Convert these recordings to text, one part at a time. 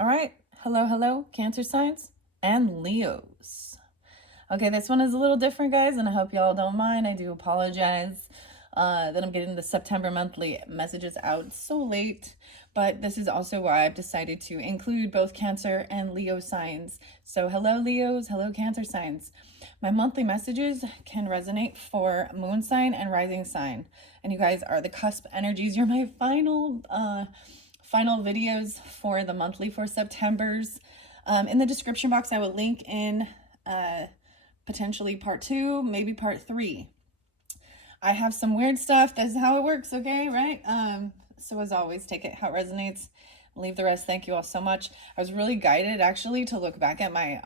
All right. Hello, hello, Cancer signs and Leos. Okay, this one is a little different, guys, and I hope y'all don't mind. I do apologize that I'm getting the September monthly messages out so late, but this is also why I've decided to include both Cancer and Leo signs. So hello, Leos, hello, Cancer signs. My monthly messages can resonate for moon sign and rising sign, and you guys are the cusp energies. You're my final videos for the monthly for September's. In the description box, I will link in potentially part 2, maybe part 3. I have some weird stuff. That's how it works, okay, right? So as always, take it how it resonates. Leave the rest. Thank you all so much. I was really guided actually to look back at my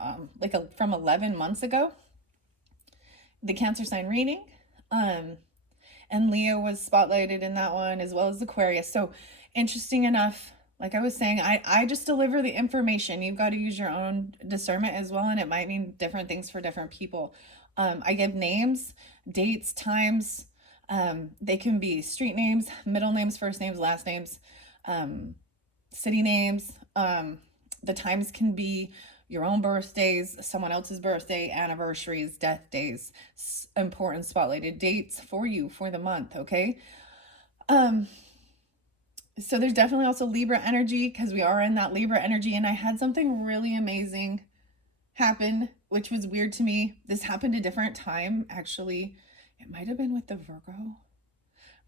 from 11 months ago, the Cancer sign reading. And Leo was spotlighted in that one, as well as Aquarius. So interesting enough, like I was saying, I just deliver the information. You've got to use your own discernment as well, and it might mean different things for different people. I give names, dates, times. They can be street names, middle names, first names, last names, city names. The times can be your own birthdays, someone else's birthday, anniversaries, death days, important spotlighted dates for you for the month, okay? So there's definitely also Libra energy, because we are in that Libra energy, and I had something really amazing happen, which was weird to me. This happened a different time, actually. It might have been with the Virgo.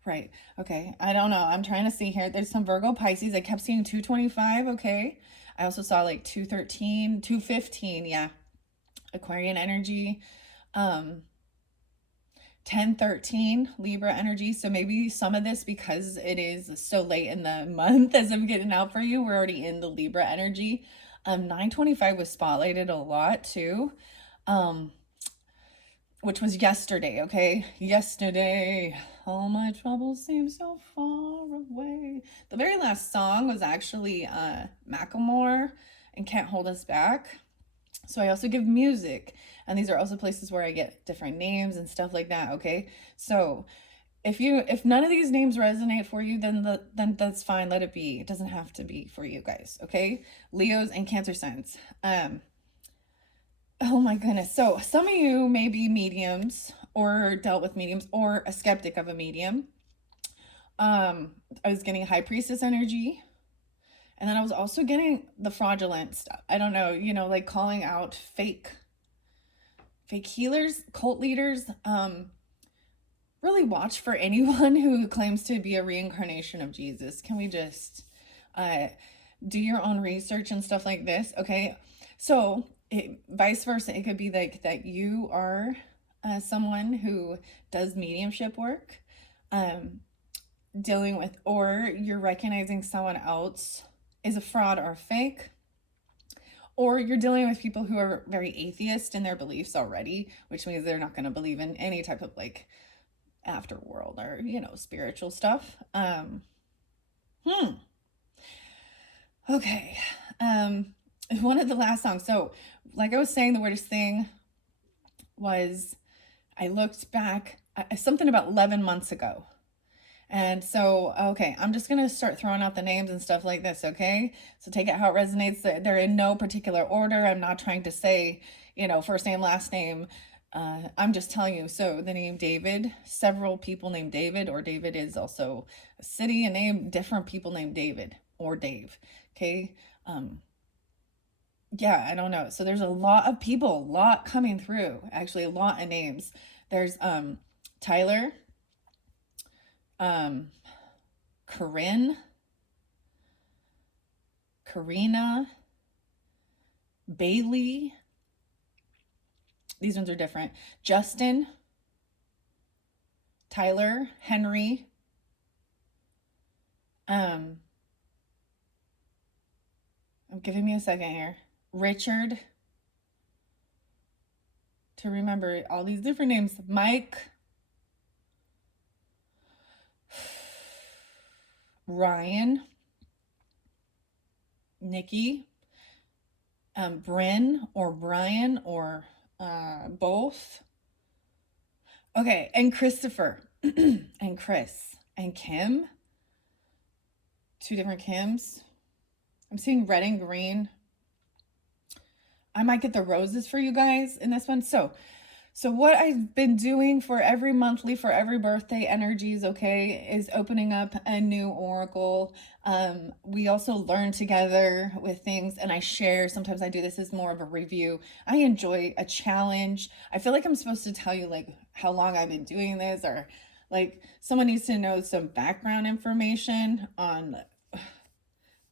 Right. Okay. I don't know. I'm trying to see here. There's some Virgo Pisces. I kept seeing 225. Okay. I also saw like 213, 215. Yeah. Aquarian energy. 1013 Libra energy. So maybe some of this, because it is so late in the month as I'm getting out for you, we're already in the Libra energy. 925 was spotlighted a lot too. Which was yesterday, okay? Yesterday, all my troubles seem so far away. The very last song was actually Macklemore and Can't Hold Us Back. So I also give music, and these are also places where I get different names and stuff like that, okay? So if none of these names resonate for you, then that's fine. Let it be. It doesn't have to be for you guys, okay? Leos and Cancer signs. Oh my goodness. So some of you may be mediums or dealt with mediums or a skeptic of a medium. I was getting high priestess energy. And then I was also getting the fraudulent stuff. I don't know, like calling out fake healers, cult leaders. Really watch for anyone who claims to be a reincarnation of Jesus. Can we just do your own research and stuff like this? Okay. So vice versa, it could be like that you are someone who does mediumship work, dealing with, or you're recognizing someone else is a fraud or fake, or you're dealing with people who are very atheist in their beliefs already, which means they're not going to believe in any type of like afterworld or spiritual stuff. Okay. One of the last songs. So, like I was saying, the weirdest thing was I looked back something about 11 months ago. And so, okay, I'm just going to start throwing out the names and stuff like this, okay? So take it how it resonates. They're in no particular order. I'm not trying to say, first name, last name. I'm just telling you. So the name David, several people named David, or David is also a city, a name, different people named David or Dave, okay? Yeah, I don't know. So there's a lot of people, a lot coming through, actually a lot of names. There's Tyler, Corinne, Karina, Bailey. These ones are different. Justin, Tyler, Henry, giving me a second here. Richard, to remember all these different names. Mike, Ryan, Nikki, Bryn or Brian or both. Okay, and Christopher and Chris and Kim. Two different Kims. I'm seeing red and green. I might get the roses for you guys in this one. So what I've been doing for every monthly, for every birthday energies, okay, is opening up a new oracle. We also learn together with things, and I share. Sometimes I do this as more of a review. I enjoy a challenge. I feel like I'm supposed to tell you like how long I've been doing this, or like someone needs to know some background information on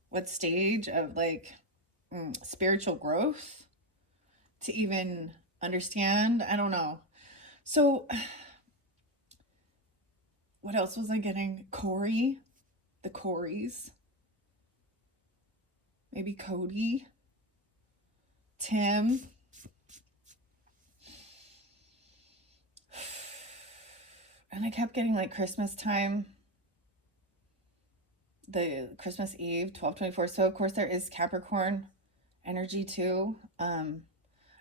what stage of like spiritual growth to even understand. I don't know. So, what else was I getting? Corey, the Coreys, maybe Cody, Tim. And I kept getting like Christmas time, the Christmas Eve, 12/24. So, of course, there is Capricorn energy too.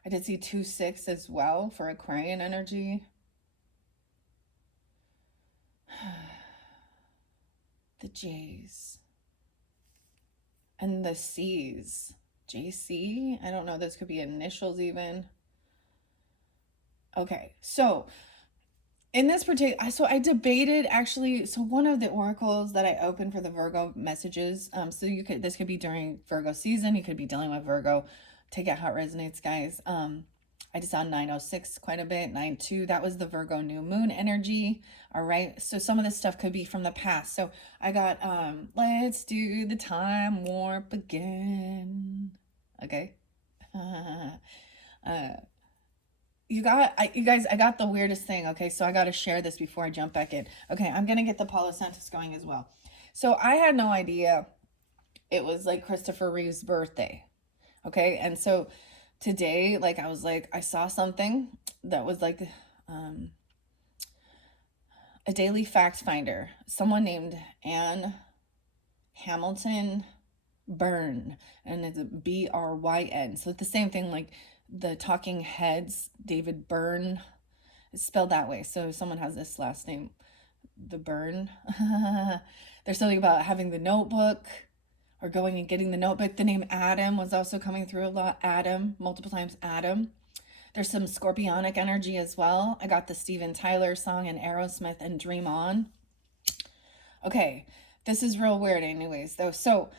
I did see 2/6 as well for Aquarian energy. The J's and the C's. JC? I don't know. Those could be initials even. Okay, so in this particular, so I debated actually. So one of the oracles that I opened for the Virgo messages. So this could be during Virgo season. You could be dealing with Virgo. Take it how it resonates, guys. I just saw 906 quite a bit. 92, that was the Virgo new moon energy. All right. So some of this stuff could be from the past. So I got let's do the time warp again. Okay. You guys, I got the weirdest thing. Okay, so I got to share this before I jump back in. Okay, I'm gonna get the Palo Santos going as well. So I had no idea it was like Christopher Reeve's birthday. Okay, and so today, like I was like, I saw something that was like a daily fact finder. Someone named Anne Hamilton Byrne, and it's a Bryn. So it's the same thing like the Talking Heads, David Byrne. It's spelled that way. So if someone has this last name, the Byrne. There's something about having the notebook or going and getting the notebook. The name Adam was also coming through a lot. Adam, multiple times Adam. There's some scorpionic energy as well. I got the Steven Tyler song and Aerosmith and Dream On. Okay, this is real weird anyways though. So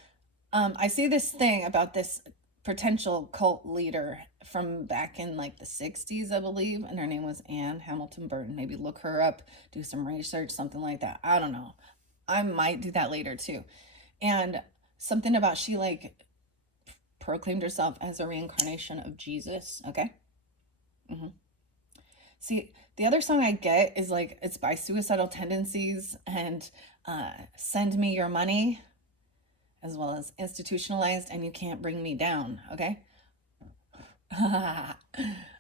I see this thing about this potential cult leader from back in like the 60s, I believe, and her name was Anne Hamilton Burton. Maybe look her up, do some research, something like that. I don't know. I might do that later too. And something about she like proclaimed herself as a reincarnation of Jesus. Okay. See, the other song I get is like it's by Suicidal Tendencies and Send Me Your Money, as well as Institutionalized and You Can't Bring Me Down. Okay. All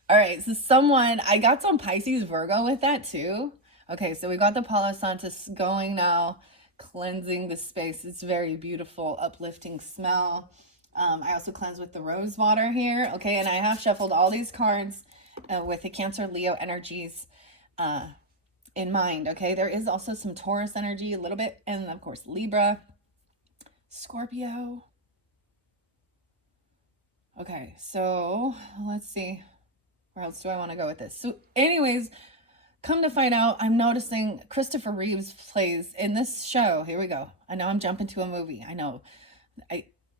right, so I got some Pisces Virgo with that too. Okay, so we got the Palo Santos going now, cleansing the space. It's very beautiful, uplifting smell. I also cleanse with the rose water here. Okay, and I have shuffled all these cards with the Cancer Leo energies in mind. Okay, there is also some Taurus energy a little bit, and of course Libra, Scorpio. Okay, so let's see. Where else do I want to go with this? So anyways, come to find out, I'm noticing Christopher Reeves plays in this show. Here we go. I know I'm jumping to a movie. I know.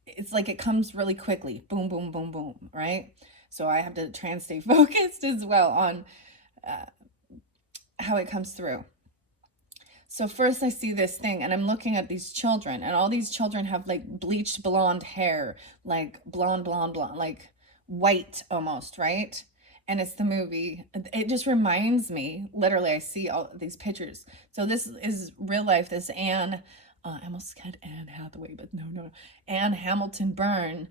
It's like it comes really quickly. Boom, boom, boom, boom, right? So I have to try and stay focused as well on how it comes through. So first I see this thing and I'm looking at these children, and all these children have like bleached blonde hair, like blonde, like white almost, right? And it's the movie. It just reminds me, literally, I see all these pictures. So this is real life. This Anne, I almost said Anne Hathaway, but no. Anne Hamilton Byrne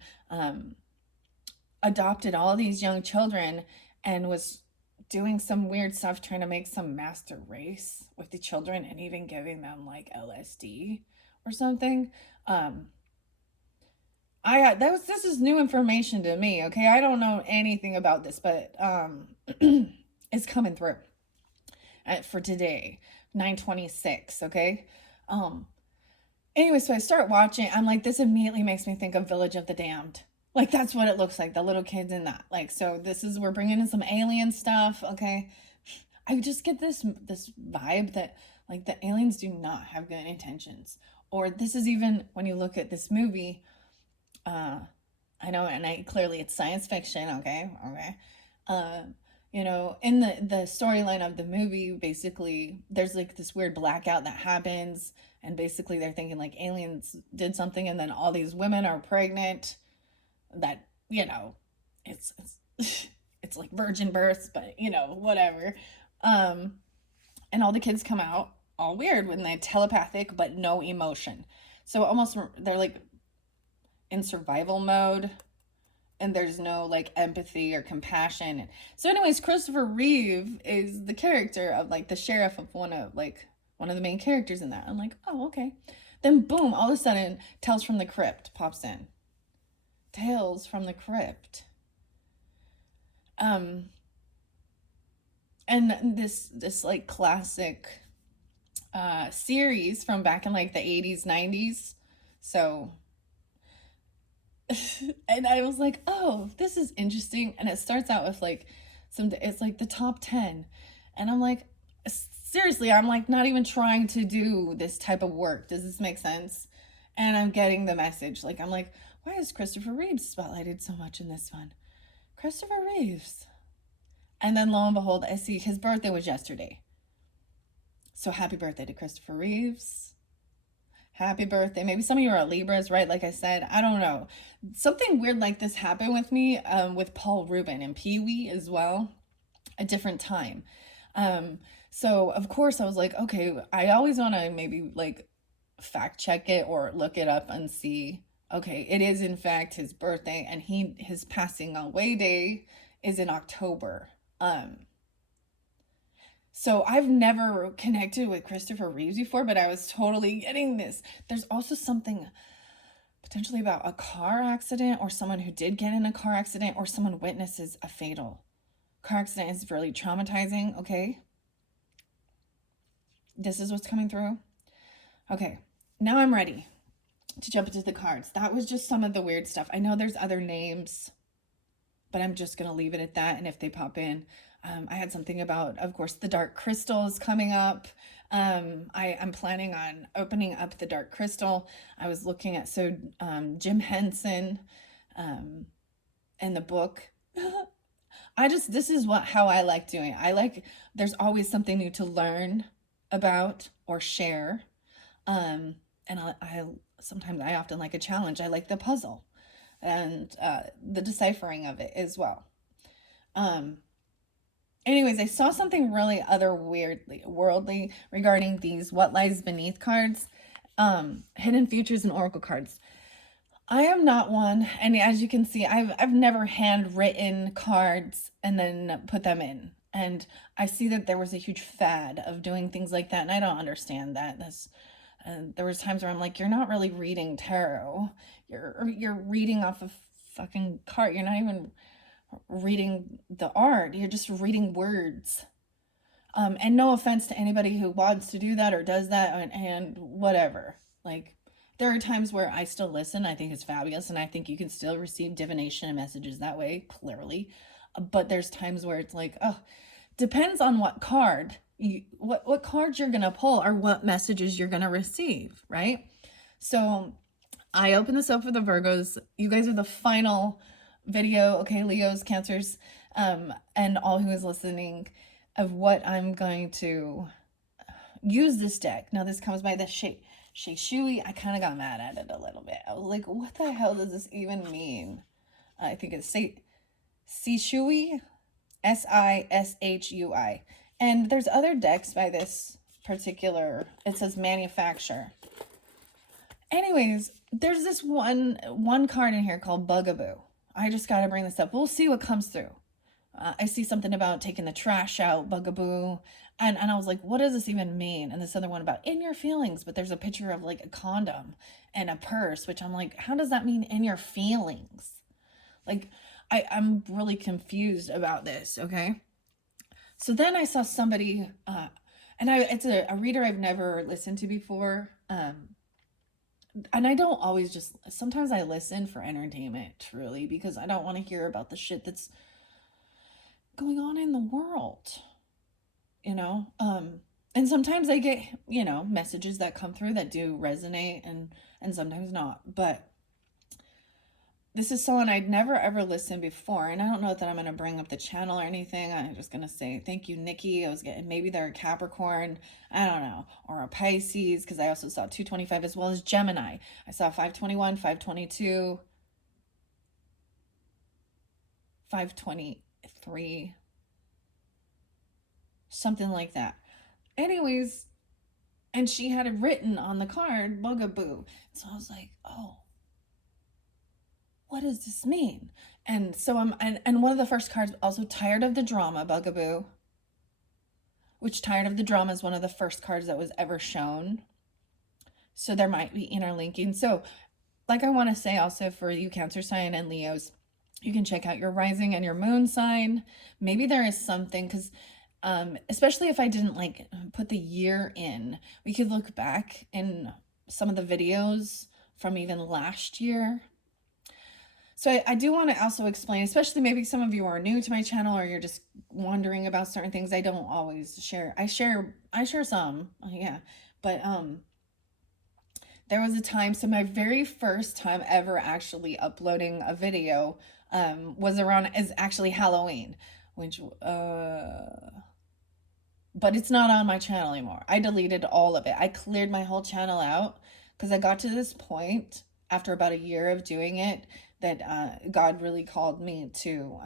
adopted all these young children and was doing some weird stuff, trying to make some master race with the children and even giving them like LSD or something. This is new information to me. Okay, I don't know anything about this, but it's coming through for today, 9/26. Okay, Anyway, so I start watching. I'm like, this immediately makes me think of Village of the Damned. Like that's what it looks like. The little kids in that. Like, so this is we're bringing in some alien stuff. Okay, I just get this vibe that like the aliens do not have good intentions. Or this is even when you look at this movie. Uh, I know, and I clearly it's science fiction. Okay, okay. Uh, in the storyline of the movie, basically there's like this weird blackout that happens, and basically they're thinking like aliens did something, and then all these women are pregnant. That it's it's like virgin births, but whatever. Um, and all the kids come out all weird when they're telepathic but no emotion. So almost they're like in survival mode, and there's no like empathy or compassion. So anyways, Christopher Reeve is the character of like the sheriff of one of the main characters in that. I'm like, oh, okay. Then boom, all of a sudden Tales from the Crypt pops in. Tales from the Crypt. um and this like classic series from back in like the 80s 90s. So and I was like, oh, this is interesting. And it starts out with like it's like the top 10. And I'm like, seriously, I'm like not even trying to do this type of work. Does this make sense? And I'm getting the message. Like, I'm like, why is Christopher Reeves spotlighted so much in this one? Christopher Reeves. And then lo and behold, I see his birthday was yesterday. So happy birthday to Christopher Reeves. Happy birthday. Maybe some of you are Libras, right? Like I said, I don't know. Something weird like this happened with me with Paul Rubin and Pee Wee as well. A different time. So of course I was like, okay, I always want to maybe like fact check it or look it up and see, okay, it is in fact his birthday, and his passing away day is in October. So I've never connected with Christopher Reeves before, but I was totally getting this. There's also something potentially about a car accident, or someone who did get in a car accident, or someone witnesses a fatal car accident. Is really traumatizing. Okay, this is what's coming through. Okay, now I'm ready to jump into the cards. That was just some of the weird stuff. I know there's other names, but I'm just going to leave it at that. And if they pop in, I had something about, of course, the dark crystals coming up. I'm planning on opening up the dark crystal. I was looking at, Jim Henson in the book. This is how I like doing it. There's always something new to learn about or share. And sometimes I often like a challenge. I like the puzzle and the deciphering of it as well. Anyways, I saw something really worldly regarding these What Lies Beneath cards, hidden futures and oracle cards. I am not one, and as you can see, I've never handwritten cards and then put them in. And I see that there was a huge fad of doing things like that, and I don't understand that. There was times where I'm like, you're not really reading tarot. You're reading off of fucking card. You're not even reading the art. You're just reading words. And no offense to anybody who wants to do that or does that, and whatever. Like, there are times where I still listen. I think it's fabulous, and I think you can still receive divination and messages that way, clearly. But there's times where it's like, oh, depends on what card what cards you're gonna pull, or what messages you're gonna receive, right? So I open this up for the Virgos. You guys are the final video, okay, Leos, Cancers, and all who is listening, of what I'm going to use this deck. Now this comes by the Shay Shui. I kind of got mad at it a little bit. I was like, what the hell does this even mean? I think it's Sishui, Sishui. And there's other decks by this particular, it says manufacturer. Anyways, there's this one card in here called Bugaboo. I just got to bring this up. We'll see what comes through. I see something about taking the trash out, Bugaboo. And I was like, what does this even mean? And this other one about in your feelings, but there's a picture of like a condom and a purse, which I'm like, how does that mean in your feelings? Like, I'm really confused about this, okay? So then I saw somebody, and it's a reader I've never listened to before. and I don't always just, sometimes I listen for entertainment, truly, because I don't want to hear about the shit that's going on in the world, you know? And sometimes I get, messages that come through that do resonate, and sometimes not. But this is someone I'd never ever listened before, and I don't know that I'm gonna bring up the channel or anything. I'm just gonna say thank you, Nikki. I was getting, maybe they're a Capricorn, I don't know, or a Pisces, because I also saw 225 as well as Gemini. I saw 521, 522, 523, something like that. Anyways, and she had it written on the card, Bugaboo. So I was like, oh, what does this mean? And so and one of the first cards, also tired of the drama, Bugaboo, which tired of the drama is one of the first cards that was ever shown. So there might be interlinking. So, like, I want to say also for you Cancer sign and Leos, you can check out your rising and your moon sign. Maybe there is something, because especially if I didn't like put the year in, we could look back in some of the videos from even last year. So I do want to also explain, especially maybe some of you are new to my channel or you're just wondering about certain things. I don't always share. I share some, yeah. But there was a time, so my very first time ever actually uploading a video was around, is actually Halloween, which but it's not on my channel anymore. I deleted all of it. I cleared my whole channel out because I got to this point after about a year of doing it that God really called me to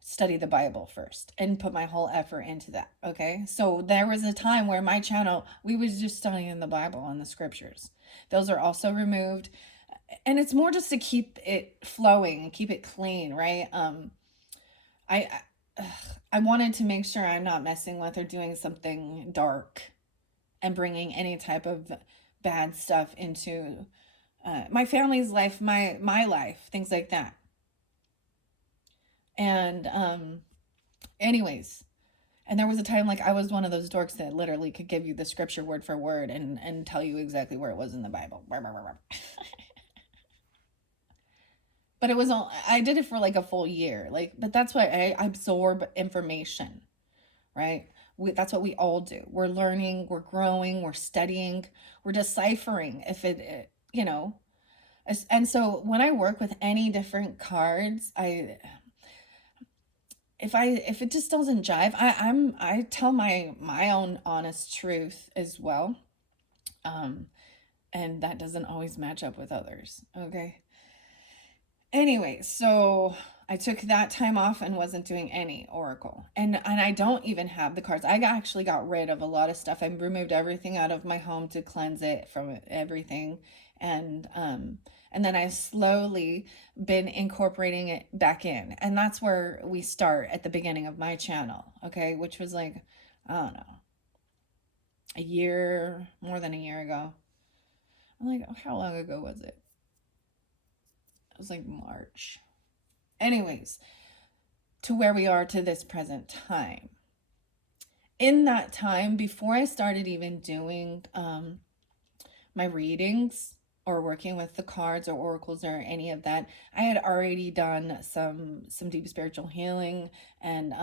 study the Bible first and put my whole effort into that. Okay. So there was a time where my channel, we was just studying the Bible and the scriptures. Those are also removed. And it's more just to keep it flowing and keep it clean, right? I I wanted to make sure I'm not messing with or doing something dark and bringing any type of bad stuff into my family's life, my life, things like that. And anyways, and there was a time like I was one of those dorks that literally could give you the scripture word for word and tell you exactly where it was in the Bible. But it was all, I did it for like a full year. Like, but that's why I absorb information, right? That's what we all do. We're learning, we're growing, we're studying, we're deciphering if it you know. And so when I work with any different cards, if it just doesn't jive, I tell my own honest truth as well. And that doesn't always match up with others, okay? Anyway, so I took that time off and wasn't doing any oracle. And I don't even have the cards. I actually got rid of a lot of stuff. I removed everything out of my home to cleanse it from everything. And then I slowly been incorporating it back in. And that's where we start at the beginning of my channel, okay? Which was like, I don't know, a year, more than a year ago. I'm like, how long ago was it? It was like March. Anyways, to where we are to this present time. In that time, before I started even doing my readings or working with the cards or oracles or any of that, I had already done some deep spiritual healing and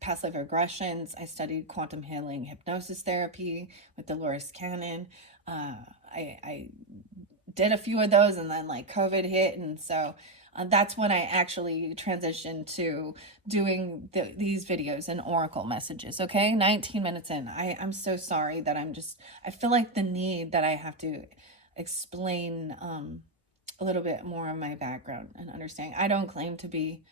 past life regressions. I studied quantum healing hypnosis therapy with Dolores Cannon. I did a few of those, and then like COVID hit, and so that's when I actually transitioned to doing these videos and oracle messages. Okay, 19 minutes in. I'm so sorry that I feel like the need that I have to explain a little bit more of my background and understanding. I don't claim to be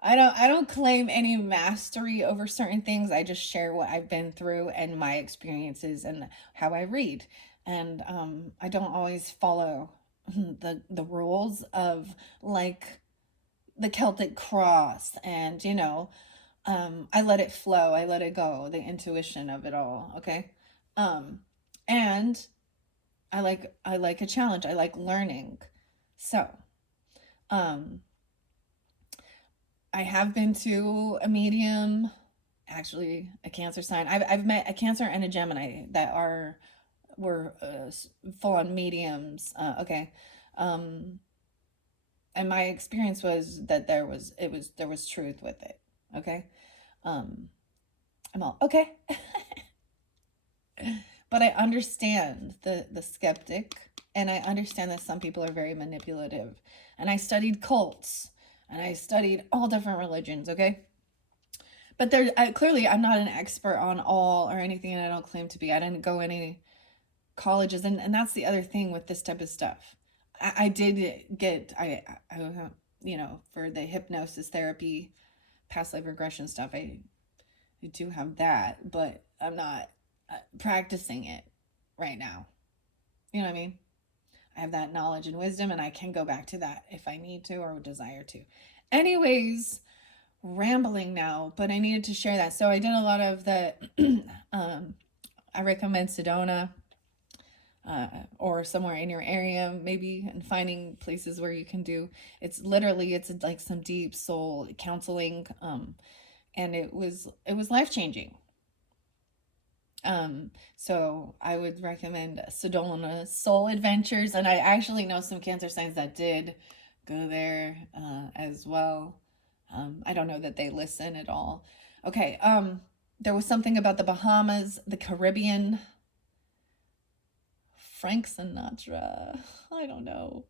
I don't claim any mastery over certain things. I just share what I've been through and my experiences and how I read. And I don't always follow the rules of like the Celtic cross, and I let it flow, I let it go, the intuition of it all. Okay. And I like a challenge, I like learning. So I have been to a medium, actually a Cancer sign. I've met a Cancer and a Gemini that are were full on mediums. Okay. Um, and my experience was that there was truth with it. Okay. Um, I'm all okay. But I understand the skeptic, and I understand that some people are very manipulative. And I studied cults, and I studied all different religions, okay? But clearly I'm not an expert on all or anything, and I don't claim to be. I didn't go any colleges, and that's the other thing with this type of stuff. I did get for the hypnosis therapy, past life regression stuff. I do have that, but I'm not practicing it right now. You know what I mean? I have that knowledge and wisdom, and I can go back to that if I need to or desire to. Anyways, rambling now, but I needed to share that. So I did a lot of the, I recommend Sedona, or somewhere in your area, maybe, and finding places where you can do. It's like some deep soul counseling, and it was life changing. So I would recommend Sedona Soul Adventures, and I actually know some Cancer signs that did go there as well. I don't know that they listen at all. Okay, there was something about the Bahamas, the Caribbean, Frank Sinatra. I don't know.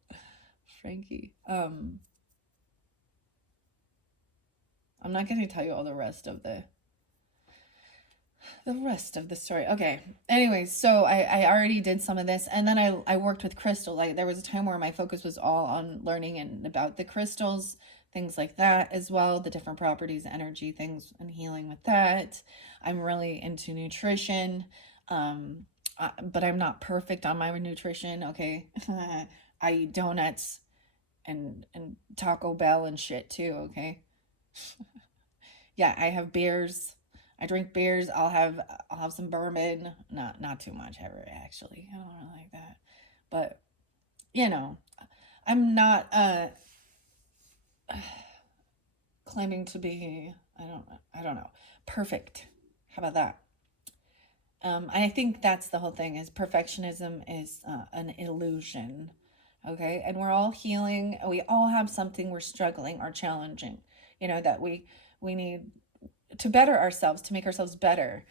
Frankie. I'm not going to tell you all the rest of the story. Okay. Anyways, so I already did some of this, and then I worked with crystal. Like, there was a time where my focus was all on learning and about the crystals, things like that as well, the different properties, energy things, and healing with that. I'm really into nutrition, but I'm not perfect on my nutrition. Okay. I eat donuts and Taco Bell and shit too. Okay. Yeah, I have beers. I drink beers. I'll have some bourbon. Not too much ever, actually. I don't really like that. But I'm not claiming to be, I don't know, perfect. How about that? I think that's the whole thing, is perfectionism is an illusion. Okay? And we're all healing. We all have something we're struggling or challenging, that we need to better ourselves, to make ourselves better.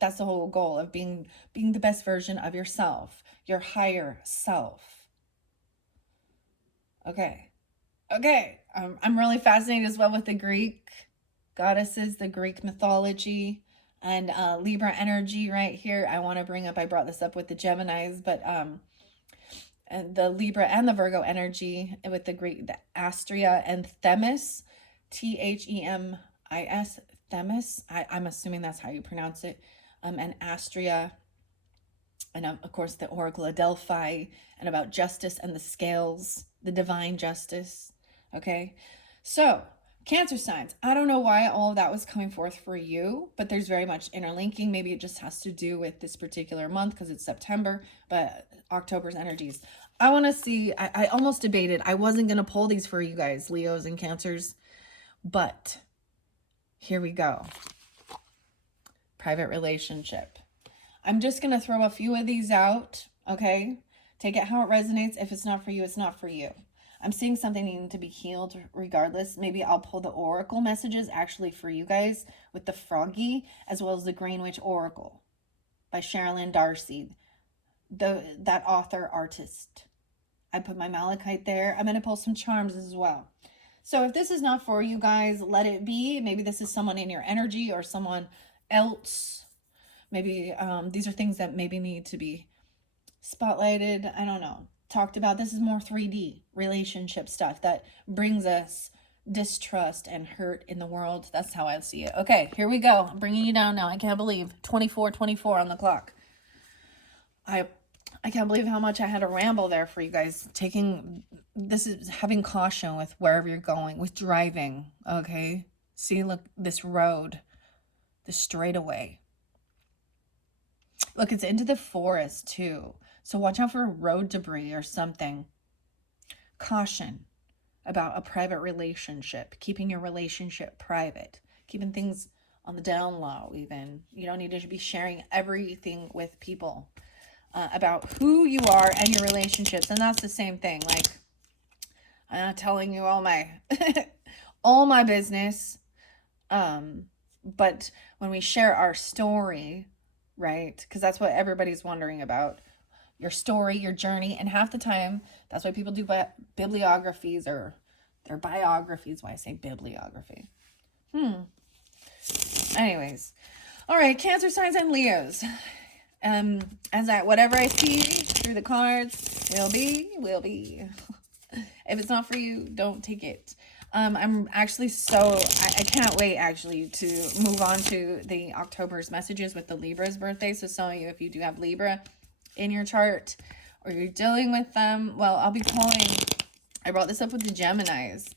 That's the whole goal of being the best version of yourself, your higher self. Okay. I'm really fascinated as well with the Greek goddesses, the Greek mythology, and Libra energy right here. I want to bring up, I brought this up with the Geminis, but and the Libra and the Virgo energy with the Greek, the Astrea and Themis, Themis, Themis. I'm assuming that's how you pronounce it. And Astrea, and of course the Oracle of Delphi, and about justice and the scales, the divine justice. Okay, so Cancer signs. I don't know why all of that was coming forth for you, but there's very much interlinking. Maybe it just has to do with this particular month because it's September, but October's energies. I want to see, I almost debated. I wasn't going to pull these for you guys, Leos and Cancers, but here we go. Private relationship. I'm just going to throw a few of these out, okay? Take it how it resonates. If it's not for you, it's not for you. I'm seeing something needing to be healed regardless. Maybe I'll pull the oracle messages actually for you guys with the Froggy, as well as the Green Witch Oracle by Sherilyn Darcy, that author artist. I put my malachite there. I'm going to pull some charms as well. So if this is not for you guys, let it be. Maybe this is someone in your energy or someone else. Maybe these are things that maybe need to be spotlighted. I don't know. Talked about. This is more 3D relationship stuff that brings us distrust and hurt in the world. That's how I see it. Okay, here we go. I'm bringing you down now. I can't believe 24 on the clock. I can't believe how much I had to ramble there for you guys. This is having caution with wherever you're going, with driving, okay? See, look, this road, the straightaway. Look, it's into the forest too. So watch out for road debris or something. Caution about a private relationship, keeping your relationship private, keeping things on the down low even. You don't need to be sharing everything with people about who you are and your relationships. And that's the same thing. Like, I'm not telling you all my all my business. But when we share our story, right? Because that's what everybody's wondering about. Your story, your journey, and half the time, that's why people do bibliographies or their biographies. Why I say bibliography. Anyways, all right, Cancer signs and Leos. As I whatever I see through the cards will be. If it's not for you, don't take it. I'm actually I can't wait actually to move on to the October's messages with the Libra's birthday. So some of you, if you do have Libra in your chart or you're dealing with them, well, I'll be calling. I brought this up with the Geminis.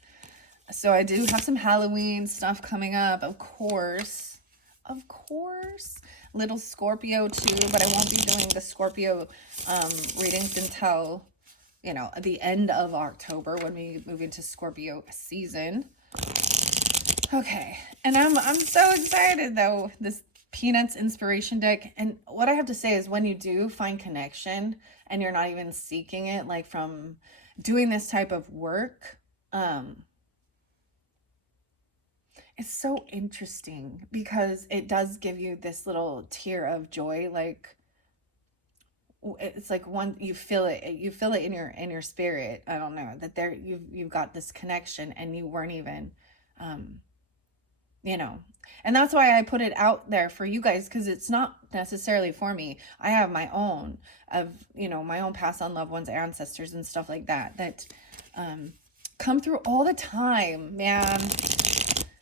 So I do have some Halloween stuff coming up, of course. Of course. Little Scorpio too, but I won't be doing the Scorpio readings until, you know, at the end of October when we move into Scorpio season. Okay, and I'm so excited though, this Peanuts inspiration deck. And what I have to say is when you do find connection and you're not even seeking it, like from doing this type of work, it's so interesting because it does give you this little tear of joy. Like, it's like one, you feel it in your spirit. I don't know, that there you've got this connection and you weren't even you know. And that's why I put it out there for you guys, because it's not necessarily for me. I have my own of, you know, my own past on loved ones, ancestors and stuff like that come through all the time, man.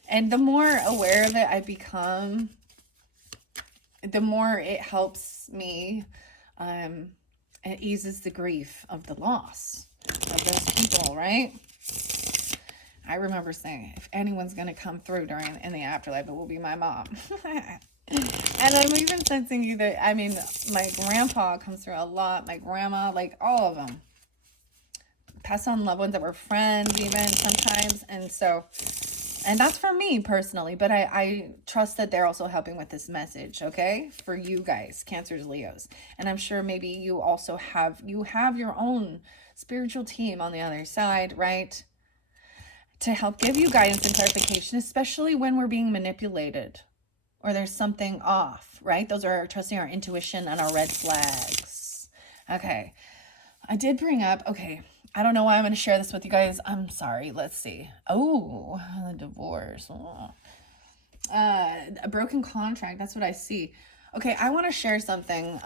And the more aware of it I become, the more it helps me. It eases the grief of the loss of those people, right? I remember saying, if anyone's going to come through in the afterlife, it will be my mom. And I'm even sensing you that, I mean, my grandpa comes through a lot, my grandma, like all of them. Pass on loved ones that were friends even sometimes. And that's for me personally, but I trust that they're also helping with this message, okay? For you guys, Cancers, Leos. And I'm sure maybe you also have your own spiritual team on the other side, right? To help give you guidance and clarification, especially when we're being manipulated or there's something off, right? Those are trusting our intuition and our red flags. Okay. I did bring up, okay, I don't know why I'm going to share this with you guys. I'm sorry. Let's see. Oh, the divorce. Oh. A broken contract. That's what I see. Okay, I want to share something.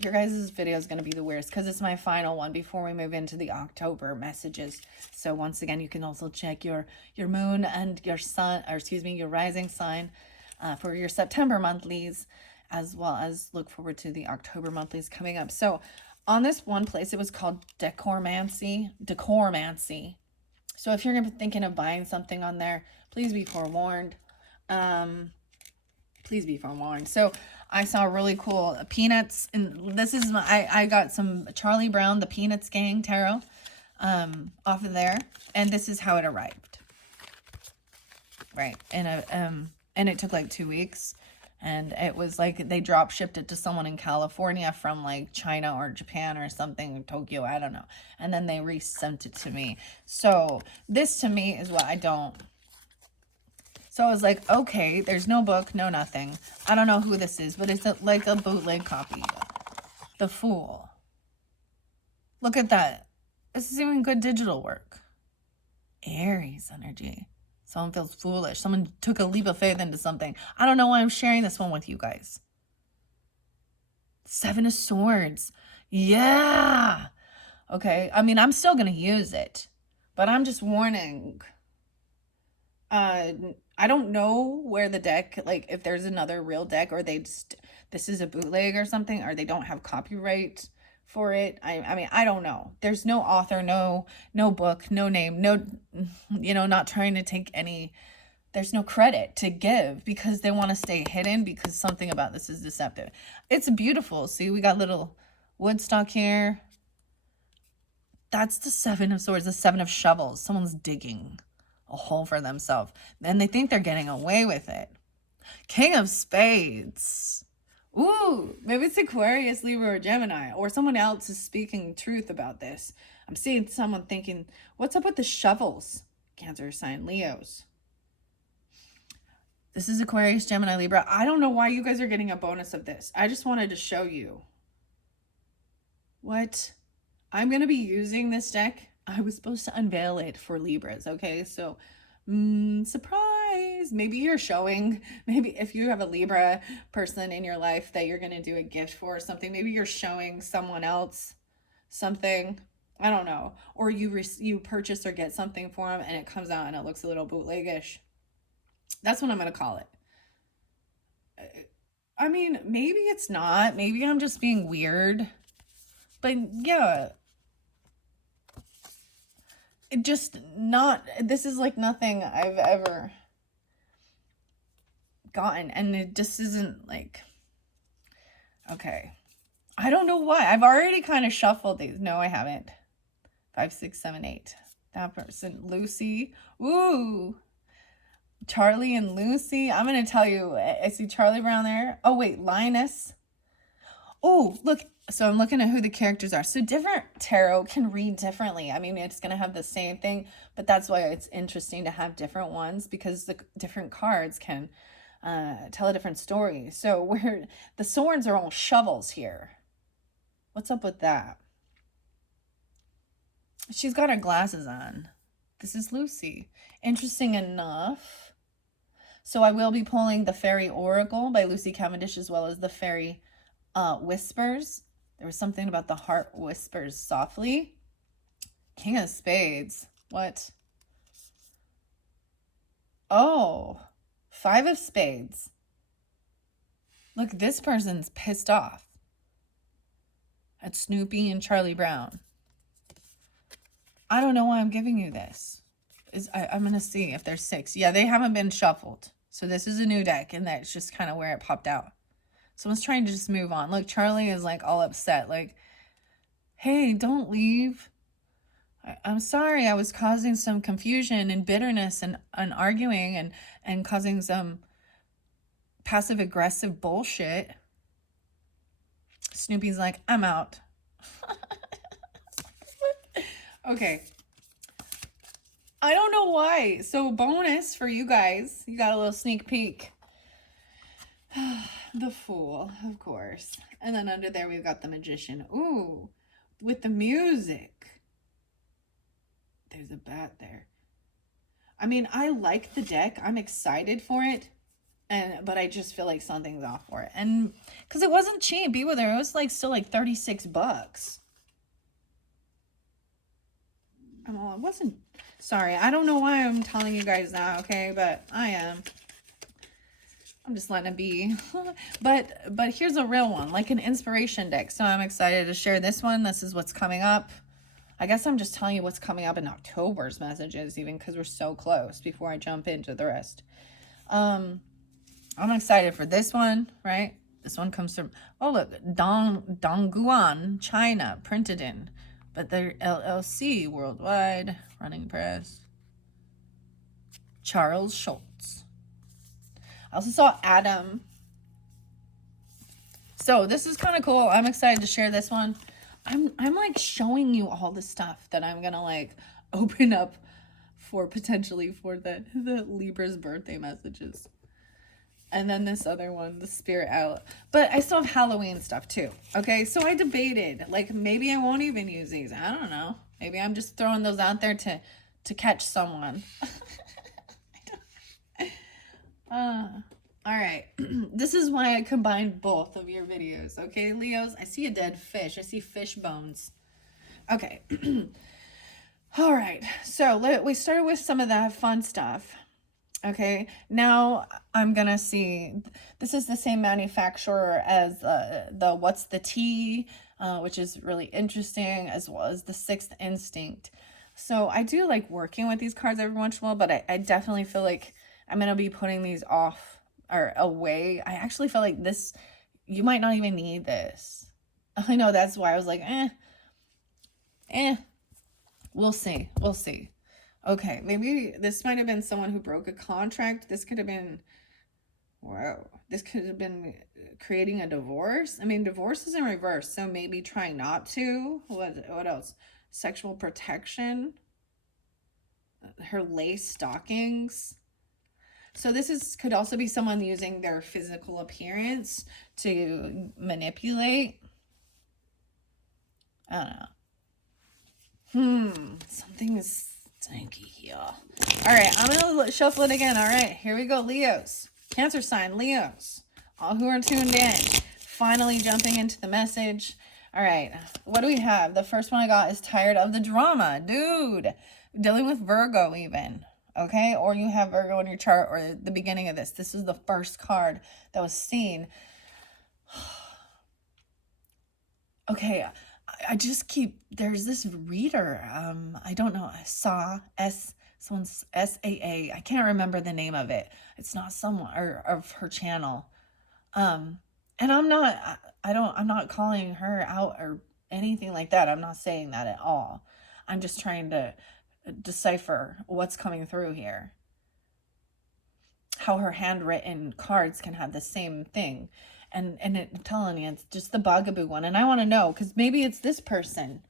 Your guys' video is going to be the weirdest because it's my final one before we move into the October messages. So once again, you can also check your moon and your sun, or excuse me, your rising sign for your September monthlies, as well as look forward to the October monthlies coming up. So on this one place, it was called Decormancy. So if you're thinking of buying something on there, please be forewarned. Please be forewarned. So I saw really cool Peanuts, and this is I got some Charlie Brown, the Peanuts Gang tarot off of there, and this is how it arrived. Right, and it took like 2 weeks. And it was like they drop shipped it to someone in California from like China or Japan or something, Tokyo, I don't know. And then they resent it to me. So this to me is what I don't. So I was like, okay, there's no book, no nothing. I don't know who this is, but it's like a bootleg copy. The Fool. Look at that. This is even good digital work. Aries energy. Someone feels foolish. Someone took a leap of faith into something. I don't know why I'm sharing this one with you guys. Seven of Swords. Yeah. Okay. I mean, I'm still going to use it, but I'm just warning. I don't know where the deck, like if there's another real deck or this is a bootleg or something, or they don't have copyright for it. I mean, I don't know. There's no author, no book, no name, no, you know, not trying to take any, there's no credit to give because they want to stay hidden because something about this is deceptive. It's beautiful. See, we got little Woodstock here. That's the Seven of Swords, the Seven of Shovels. Someone's digging a hole for themselves and they think they're getting away with it. King of Spades. Ooh, maybe it's Aquarius, Libra, or Gemini, or someone else is speaking truth about this. I'm seeing someone thinking, what's up with the shovels? Cancer sign, Leos. This is Aquarius, Gemini, Libra. I don't know why you guys are getting a bonus of this. I just wanted to show you what I'm going to be using this deck. I was supposed to unveil it for Libras, okay? So, surprise. Maybe you're showing, maybe if you have a Libra person in your life that you're going to do a gift for or something, maybe you're showing someone else something. I don't know. Or you purchase or get something for them and it comes out and it looks a little bootlegish. That's what I'm going to call it. I mean, maybe it's not. Maybe I'm just being weird. But yeah, it just not, this is like nothing I've ever gotten. And it just isn't like, okay. I don't know why. I've already kind of shuffled these. No, I haven't. 5, 6, 7, 8. That person, Lucy. Ooh. Charlie and Lucy. I'm going to tell you, I see Charlie Brown there. Oh, wait, Linus. Oh, look. So I'm looking at who the characters are. So different tarot can read differently. I mean, it's going to have the same thing, but that's why it's interesting to have different ones, because the different cards can tell a different story. So where the swords are all shovels here. What's up with that? She's got her glasses on. This is Lucy. Interesting enough. So I will be pulling the Fairy Oracle by Lucy Cavendish, as well as the Fairy Whispers. There was something about the heart whispers softly. King of Spades. What? Oh, 5 of Spades. Look, this person's pissed off at Snoopy and Charlie Brown. I don't know why I'm giving you this. I'm going to see if there's 6. Yeah, they haven't been shuffled. So this is a new deck, and that's just kind of where it popped out. Someone's trying to just move on. Look, Charlie is like all upset. Like, hey, don't leave. I'm sorry. I was causing some confusion and bitterness and arguing and causing some passive aggressive bullshit. Snoopy's like, I'm out. Okay. I don't know why. So bonus for you guys. You got a little sneak peek. The Fool, of course. And then under there we've got the Magician. Ooh, with the music. There's a bat there. I mean, I like the deck. I'm excited for it. But I just feel like something's off for it. And because it wasn't cheap either. It was like still like $36. It wasn't. Sorry, I don't know why I'm telling you guys that, okay? But I am. I'm just letting it be. but here's a real one, like an inspiration deck. So I'm excited to share this one. This is what's coming up. I guess I'm just telling you what's coming up in October's messages, even because we're so close, before I jump into the rest. I'm excited for this one, right? This one comes from, oh look, Dongguan, China, printed in. But they're LLC, worldwide, running press. Charles Schultz. I also saw Adam. So this is kind of cool. I'm excited to share this one. I'm like showing you all the stuff that I'm gonna like open up for potentially for the Libra's birthday messages. And then this other one, the Spirit Outlet. But I still have Halloween stuff too. Okay, so I debated, like maybe I won't even use these. I don't know. Maybe I'm just throwing those out there to catch someone. All right. This is why I combined both of your videos. Okay, Leos? I see a dead fish. I see fish bones. Okay. All right. So we started with some of that fun stuff. Okay. Now I'm going to see. This is the same manufacturer as the What's the Tea, which is really interesting, as well as the Sixth Instinct. So I do like working with these cards every once in a while, but I definitely feel like I'm going to be putting these off or away. I actually feel like this, you might not even need this. I know, that's why I was like, we'll see. We'll see. Okay, maybe this might have been someone who broke a contract. This could have been Whoa. This could have been creating a divorce. I mean, divorce is in reverse, so maybe try not to. What else? Sexual protection. Her lace stockings. So this could also be someone using their physical appearance to manipulate. I don't know. Something is stinky here. All right, I'm gonna shuffle it again. All right, here we go, Leos. Cancer sign, Leos. All who are tuned in. Finally jumping into the message. All right, what do we have? The first one I got is tired of the drama. Dude, dealing with Virgo even. Okay, or you have Virgo in your chart, or the beginning of this. This is the first card that was seen. Okay, I just keep, there's this reader, I don't know, someone's SAA. I can't remember the name of it. It's not someone or of her channel. And I'm not calling her out or anything like that. I'm not saying that at all. I'm just trying to decipher what's coming through here. How her handwritten cards can have the same thing. And I'm telling you, it's just the bugaboo one. And I want to know, because maybe it's this person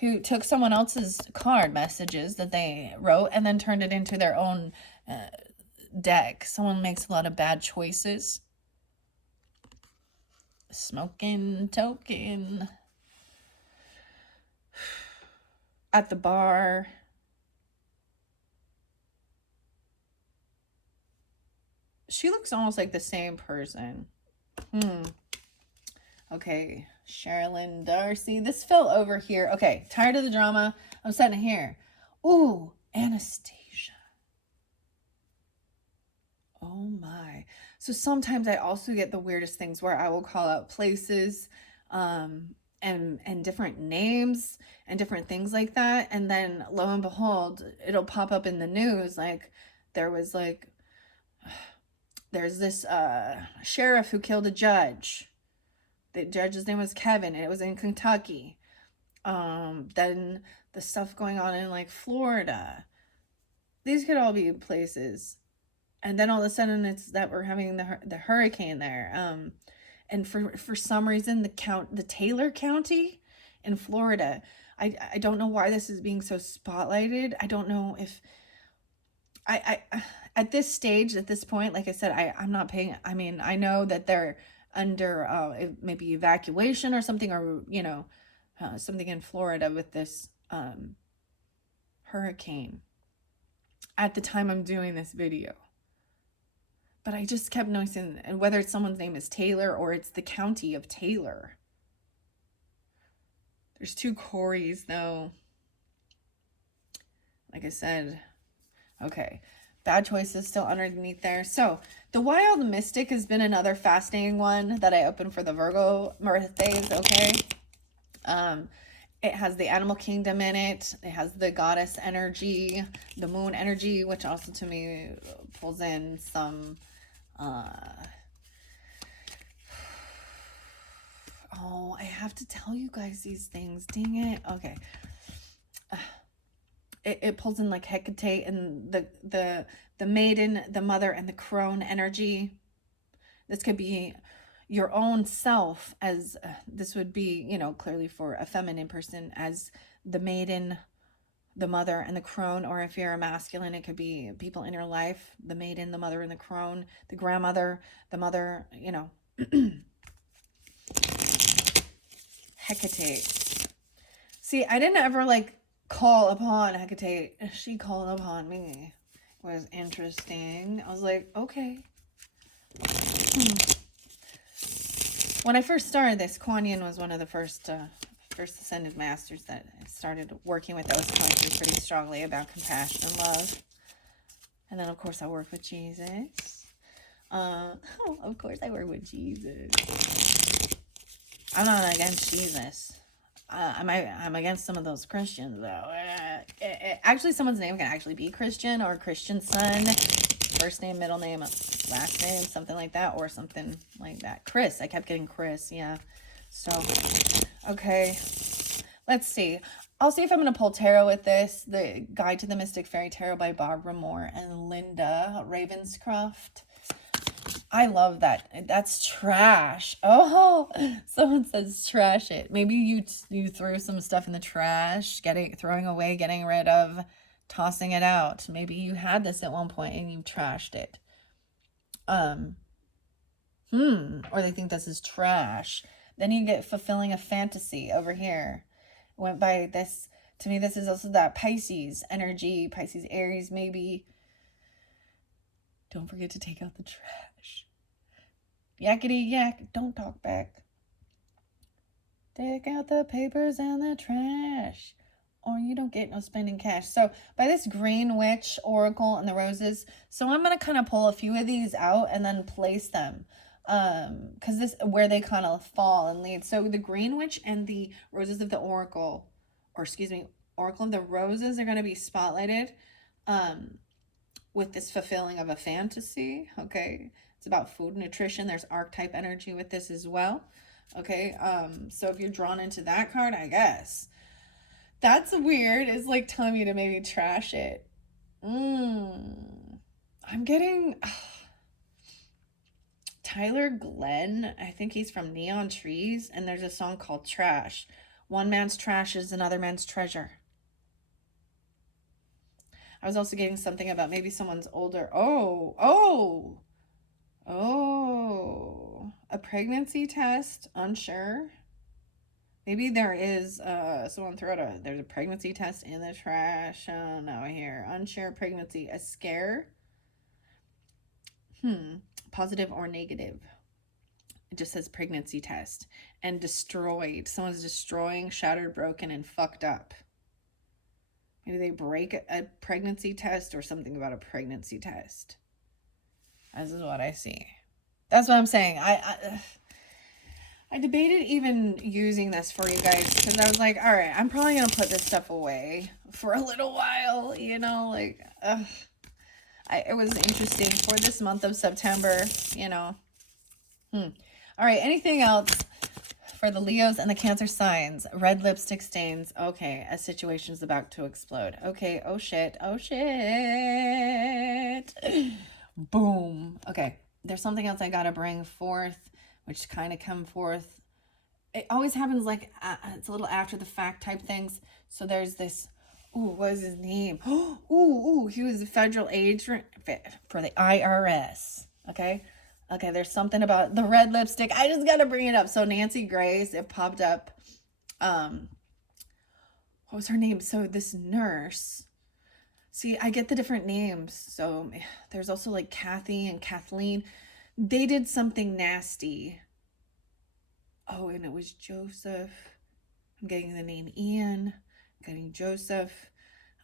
who took someone else's card messages that they wrote and then turned it into their own deck. Someone makes a lot of bad choices. Smoking token. At the bar. She looks almost like the same person. Okay, Sherilyn Darcy. This fell over here. Okay, tired of the drama. I'm setting it here. Ooh, Anastasia. Oh my. So sometimes I also get the weirdest things where I will call out places and different names and different things like that. And then lo and behold, it'll pop up in the news. Like there's this sheriff who killed a judge. The judge's name was Kevin, and it was in Kentucky. Then the stuff going on in like Florida. These could all be places. And then all of a sudden it's that we're having the hurricane there. And for some reason the Taylor County in Florida, I don't know why this is being so spotlighted. I don't know if I at this stage, at this point, like I said, I'm not paying. I mean, I know that they're under maybe evacuation or something, or something in Florida with this hurricane at the time I'm doing this video. But I just kept noticing, and whether it's someone's name is Taylor or it's the county of Taylor. There's 2 Corys though. Like I said, okay. Bad choices still underneath there. So the Wild Mystic has been another fascinating one that I opened for the Virgo birthdays. Okay. It has the animal kingdom in it. It has the goddess energy, the moon energy, which also to me pulls in some oh, I have to tell you guys these things. Dang it. Okay. It pulls in like Hecate and the maiden, the mother, and the crone energy. This could be your own self, as this would be, clearly for a feminine person, as the maiden, the mother, and the crone. Or if you're a masculine, it could be people in your life, the maiden, the mother, and the crone, the grandmother, the mother, Hecate. See, I didn't ever call upon Hecate. She called upon me. It was interesting. I was like, okay. When I first started this, Kuan Yin was one of the first ascended masters that started working with those pointers pretty strongly about compassion and love. And then, of course, I work with Jesus. Of course, I work with Jesus. I'm not against Jesus. I'm against some of those Christians, though. Actually, someone's name can actually be Christian or Christian son. First name, middle name, last name, something like that, or something like that. Chris. I kept getting Chris, yeah. So, okay. Let's see. I'll see if I'm going to pull tarot with this. The Guide to the Mystic Fairy Tarot by Barbara Moore and Linda Ravenscroft. I love that. That's trash. Oh, someone says trash it. Maybe you threw some stuff in the trash, throwing away, getting rid of, tossing it out. Maybe you had this at one point and you trashed it. Or they think this is trash. Then you get fulfilling a fantasy over here. Went by this. To me, this is also that Pisces energy, Pisces, Aries, maybe. Don't forget to take out the trash. Yakety yak, don't talk back. Take out the papers and the trash, or you don't get no spending cash. So by this Green Witch Oracle and the Roses, so I'm going to kind of pull a few of these out and then place them. Because this where they kind of fall and lead. So the Green Witch and the Roses of the Oracle, or excuse me, Oracle of the Roses are going to be spotlighted with this fulfilling of a fantasy. Okay, it's about food, nutrition. There's archetype energy with this as well. Okay, so if you're drawn into that card, I guess that's weird. It's like telling me to maybe trash it. I'm getting Tyler Glenn. I think he's from Neon Trees, and there's a song called Trash. One man's trash is another man's treasure. I was also getting something about maybe someone's older. Oh, a pregnancy test, unsure. Maybe there is someone threw out there's a pregnancy test in the trash. Oh no, here, unsure pregnancy, a scare. Positive or negative. It just says pregnancy test. And destroyed. Someone's destroying, shattered, broken, and fucked up. Maybe they break a pregnancy test or something about a pregnancy test. This is what I see. That's what I'm saying. I debated even using this for you guys because I was like, all right, I'm probably going to put this stuff away for a little while, you know, like, it was interesting for this month of September, you know. All right, anything else for the Leos and the Cancer signs? Red lipstick stains. Okay, a situation is about to explode. Okay, oh shit. Boom. Okay, there's something else I gotta bring forth, which kind of come forth. It always happens like it's a little after the fact type things. So there's this. Ooh, what was his name? Ooh, he was a federal agent for the IRS. Okay, there's something about the red lipstick. I just gotta bring it up. So Nancy Grace, it popped up. What was her name? So this nurse. See, I get the different names. So there's also like Kathy and Kathleen. They did something nasty. Oh, and it was Joseph. I'm getting the name Ian. I'm getting Joseph.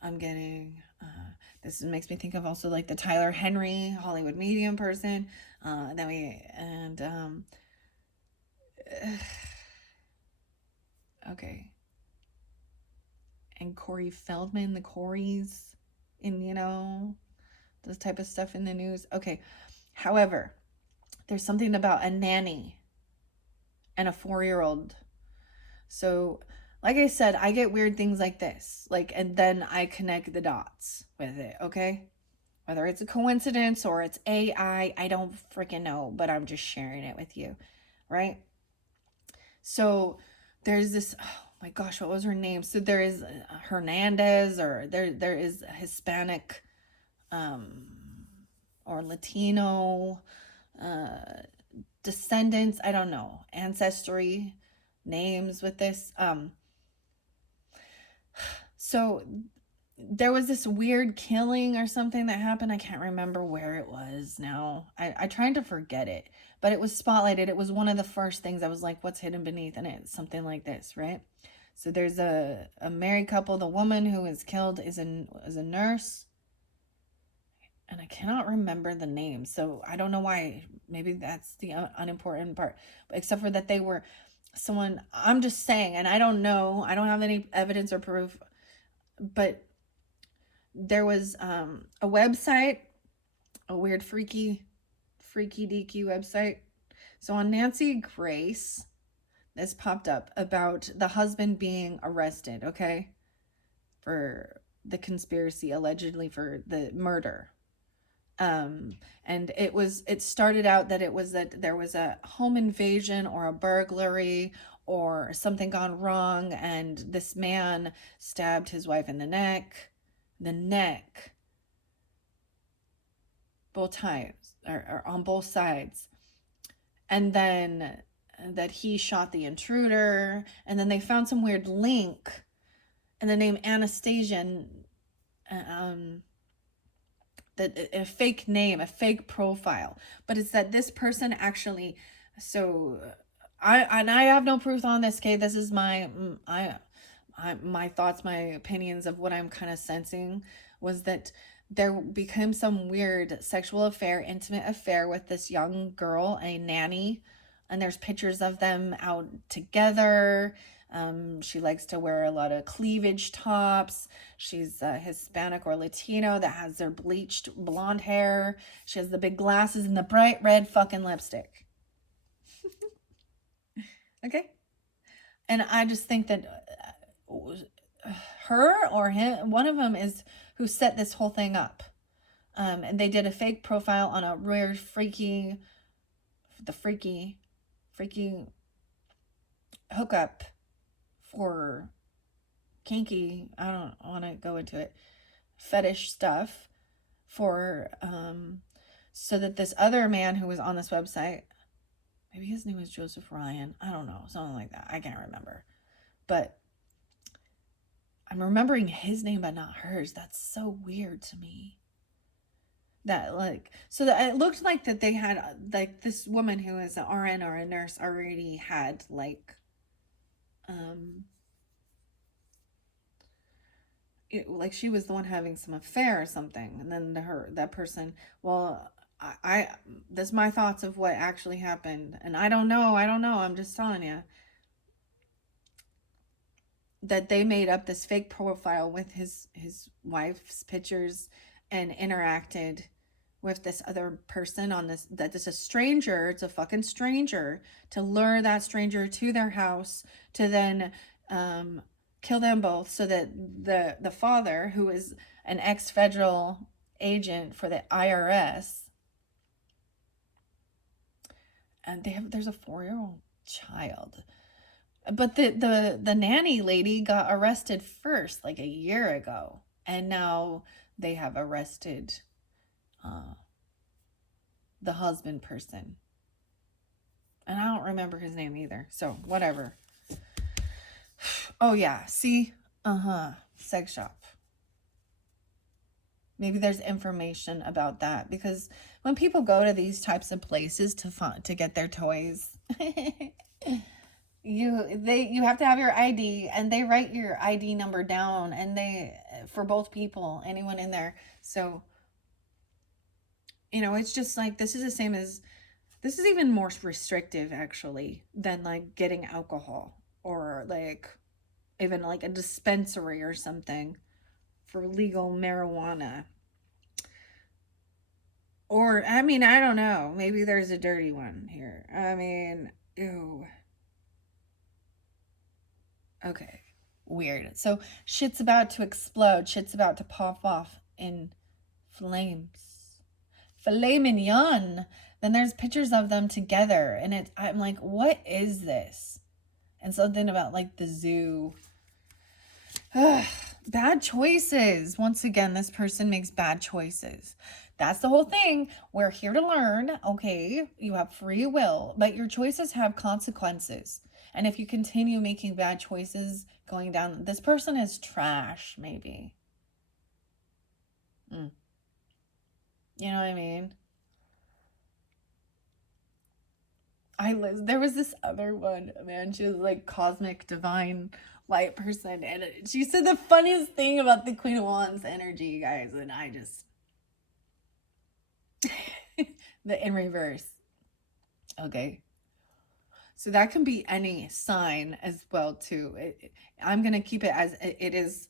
I'm getting, this makes me think of also like the Tyler Henry Hollywood medium person. Okay. And Corey Feldman, the Coreys, and you know, this type of stuff in the news. Okay. However, there's something about a nanny and a 4-year-old. So, like I said, I get weird things like this. And then I connect the dots with it, okay? Whether it's a coincidence or it's AI, I don't freaking know, but I'm just sharing it with you, right? So, there's this, oh my gosh, what was her name? So, there is Hernandez, or there is a Hispanic or Latino descendants, I don't know, ancestry names with this. So there was this weird killing or something that happened. I can't remember where it was now. I tried to forget it, but it was spotlighted. It was one of the first things I was like, what's hidden beneath? And it's something like this, right? So there's a married couple. The woman who is killed is a nurse. And I cannot remember the name. So I don't know why. Maybe that's the unimportant part. But except for that they were someone, I'm just saying, and I don't know. I don't have any evidence or proof. But there was a website, a weird freaky deaky website. So on Nancy Grace, this popped up about the husband being arrested, okay? For the conspiracy, allegedly for the murder. And it started out that it was that there was a home invasion or a burglary or something gone wrong, and this man stabbed his wife in the neck, both times, or on both sides. And then that he shot the intruder, and then they found some weird link and the name Anastasia, um that a fake name, a fake profile, but it's that this person actually, so I have no proof on this. Okay, this is my thoughts, my opinions of what I'm kind of sensing, was that there became some weird sexual affair, intimate affair with this young girl, a nanny, and there's pictures of them out together. She likes to wear a lot of cleavage tops. She's Hispanic or Latino that has their bleached blonde hair. She has the big glasses and the bright red fucking lipstick. Okay? And I just think that her or him, one of them is who set this whole thing up. And they did a fake profile on a rare freaky hookup for kinky, I don't want to go into it, fetish stuff for so that this other man who was on this website, maybe his name was Joseph Ryan, I don't know, something like that, I can't remember, but I'm remembering his name but not hers. That's so weird to me. That, like, so that it looked like that they had, like, this woman who is an RN or a nurse already had, like, like she was the one having some affair or something, and then that person, well, I this is my thoughts of what actually happened, and I don't know, I'm just telling you that they made up this fake profile with his wife's pictures and interacted with this other person on this, that is a stranger, it's a fucking stranger, to lure that stranger to their house to then kill them both, so that the father, who is an ex-federal agent for the IRS, and there's a 4-year-old child, but the nanny lady got arrested first, like a year ago, and now they have arrested the husband person, and I don't remember his name either, so whatever. Oh yeah, see, sex shop. Maybe there's information about that, because when people go to these types of places to get their toys, you have to have your ID, and they write your ID number down, and they, for both people, anyone in there. So, it's just like, this is the same as, this is even more restrictive actually than like getting alcohol, or like even like a dispensary or something for legal marijuana. Or, I mean, I don't know, maybe there's a dirty one here. I mean, ew. Okay, weird. So shit's about to explode. Shit's about to pop off in flames. Filet mignon. Then there's pictures of them together, and I'm like, what is this? And something about like the zoo. Ugh, bad choices. Once again, this person makes bad choices. That's the whole thing. We're here to learn, okay? You have free will, but your choices have consequences. And if you continue making bad choices going down, this person is trash, maybe. You know what I mean? There was this other one, man. She was like cosmic divine light person, and she said the funniest thing about the Queen of Wands energy, guys, and I just the in reverse. Okay. So that can be any sign as well too. I'm gonna keep it as it is.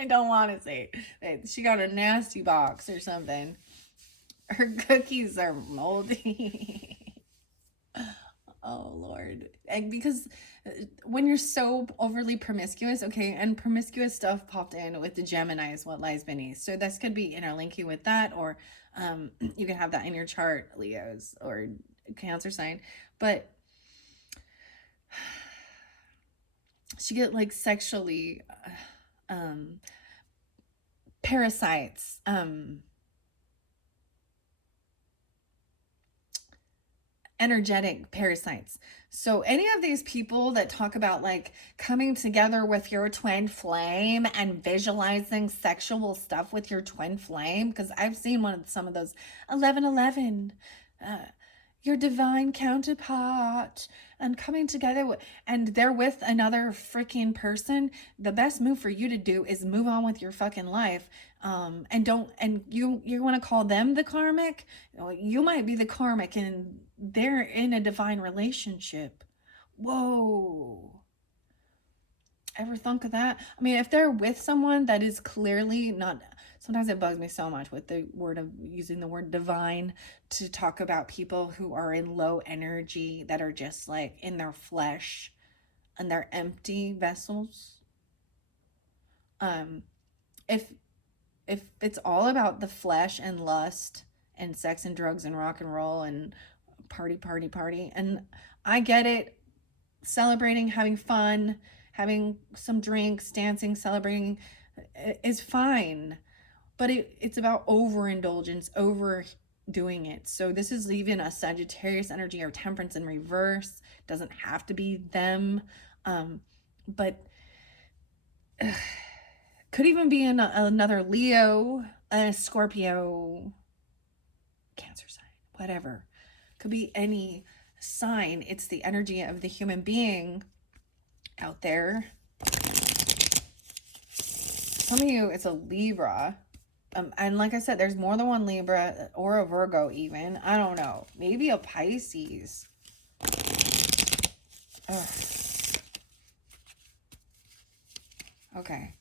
I don't want to say it. She got a nasty box or something. Her cookies are moldy. Oh Lord. And because when you're so overly promiscuous, okay, and promiscuous stuff popped in with the Gemini is what lies beneath. So this could be interlinking with that, or you can have that in your chart, Leos or Cancer sign. But she get like sexually parasites, energetic parasites. So any of these people that talk about like coming together with your twin flame and visualizing sexual stuff with your twin flame, because I've seen some of those 1111, your divine counterpart, and coming together and they're with another freaking person. The best move for you to do is move on with your fucking life. And don't, and you want to call them the karmic. You might be the karmic and they're in a divine relationship. Whoa. Ever thunk of that? I mean, if they're with someone that is clearly not, sometimes it bugs me so much with the word of using the word divine to talk about people who are in low energy, that are just like in their flesh and they're empty vessels. If it's all about the flesh and lust and sex and drugs and rock and roll and party, and I get it, celebrating, having fun, having some drinks, dancing, celebrating is fine. But it's about overindulgence, overdoing it. So this is even a Sagittarius energy or Temperance in reverse. Doesn't have to be them. But could even be another Leo, a Scorpio, Cancer sign, whatever. Could be any sign. It's the energy of the human being out there. Some of you, it's a Libra. And like I said, there's more than one Libra or a Virgo even. I don't know. Maybe a Pisces. Ugh. Okay.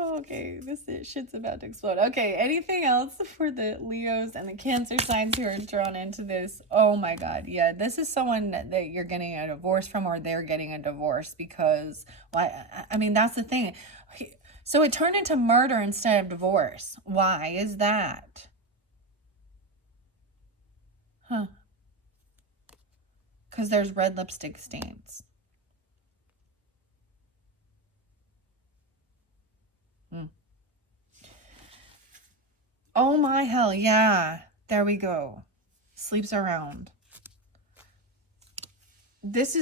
Okay, this shit's about to explode. Okay, anything else for the Leos and the Cancer signs who are drawn into this? Oh my God, yeah, this is someone that you're getting a divorce from, or they're getting a divorce because, why? I mean, that's the thing. So it turned into murder instead of divorce. Why is that? Huh? Because there's red lipstick stains. Oh my hell, yeah. There we go. Sleeps around. This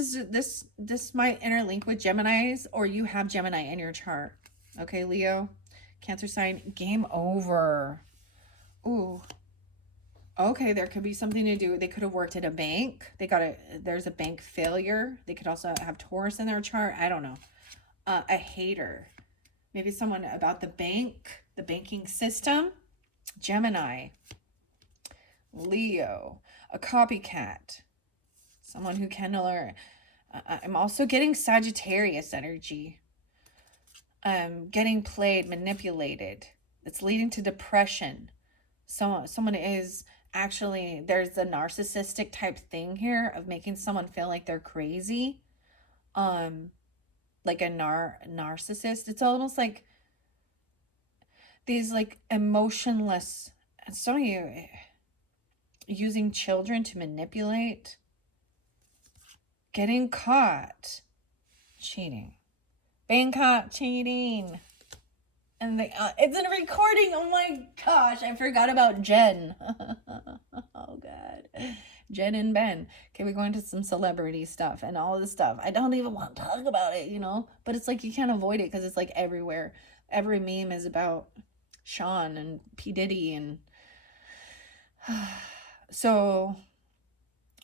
might interlink with Geminis, or you have Gemini in your chart. Okay, Leo, Cancer sign, game over. Ooh. Okay, there could be something to do. They could have worked at a bank. There's a bank failure. They could also have Taurus in their chart. I don't know. A hater. Maybe someone about the bank, the banking system. Gemini. Leo. A copycat. Someone who can learn. I'm also getting Sagittarius energy. Getting played, manipulated. It's leading to depression. Someone is actually, there's a narcissistic type thing here of making someone feel like they're crazy. Like a narcissist. It's almost like these like emotionless, and some of you using children to manipulate. Getting caught cheating. Being caught cheating. And it's in a recording. Oh my gosh, I forgot about Jen. Oh God. Jen and Ben. Okay, we go into some celebrity stuff and all this stuff. I don't even want to talk about it, you know? But it's like you can't avoid it because it's like everywhere. Every meme is about Sean and P. Diddy and so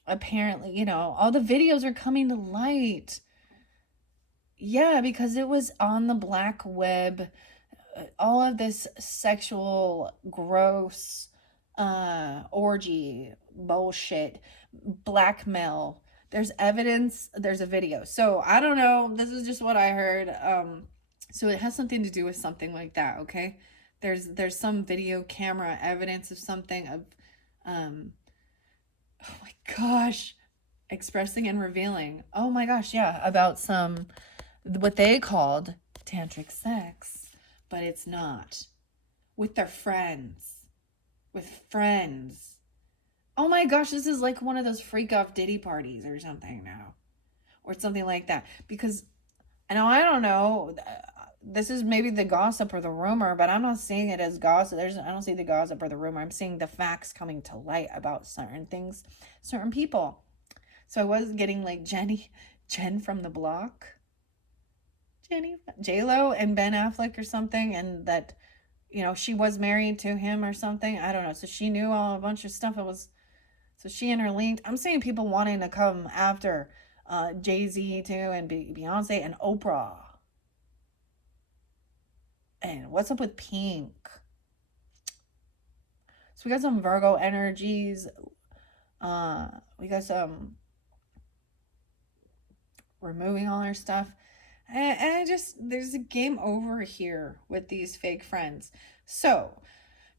apparently, you know, all the videos are coming to light. Yeah, because it was on the black web. All of this sexual gross orgy bullshit, blackmail. There's evidence, there's a video. So I don't know, this is just what I heard. So it has something to do with something like that. Okay, there's some video camera evidence of something, of Oh my gosh. Expressing and revealing. Oh my gosh, yeah, about some what they called tantric sex, but it's not. With their friends. With friends. Oh my gosh, this is like one of those freak off Diddy parties or something now. Or something like that. Because I don't know. This is maybe the gossip or the rumor, but I'm not seeing it as gossip. I don't see the gossip or the rumor. I'm seeing the facts coming to light about certain things, certain people. So I was getting like Jen from the block, J Lo and Ben Affleck or something, and that she was married to him or something. I don't know. So she knew all a bunch of stuff. It was so she interlinked. I'm seeing people wanting to come after Jay-Z too, and Beyonce and Oprah. And what's up with Pink? So we got some Virgo energies. We got some removing all our stuff. And I just, there's a game over here with these fake friends. So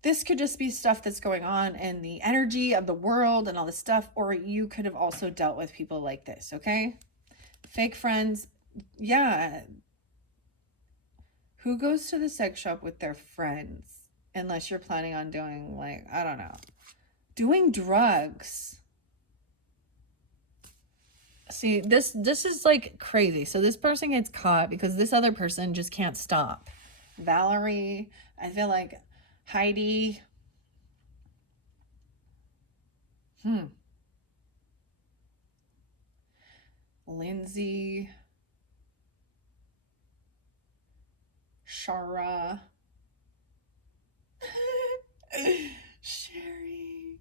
this could just be stuff that's going on in the energy of the world and all this stuff, or you could have also dealt with people like this, okay? Fake friends, yeah. Who goes to the sex shop with their friends? Unless you're planning on doing, like, I don't know, doing drugs. See, this is like crazy. So this person gets caught because this other person just can't stop. Valerie, I feel like Heidi. Lindsay. Shara. Sherry.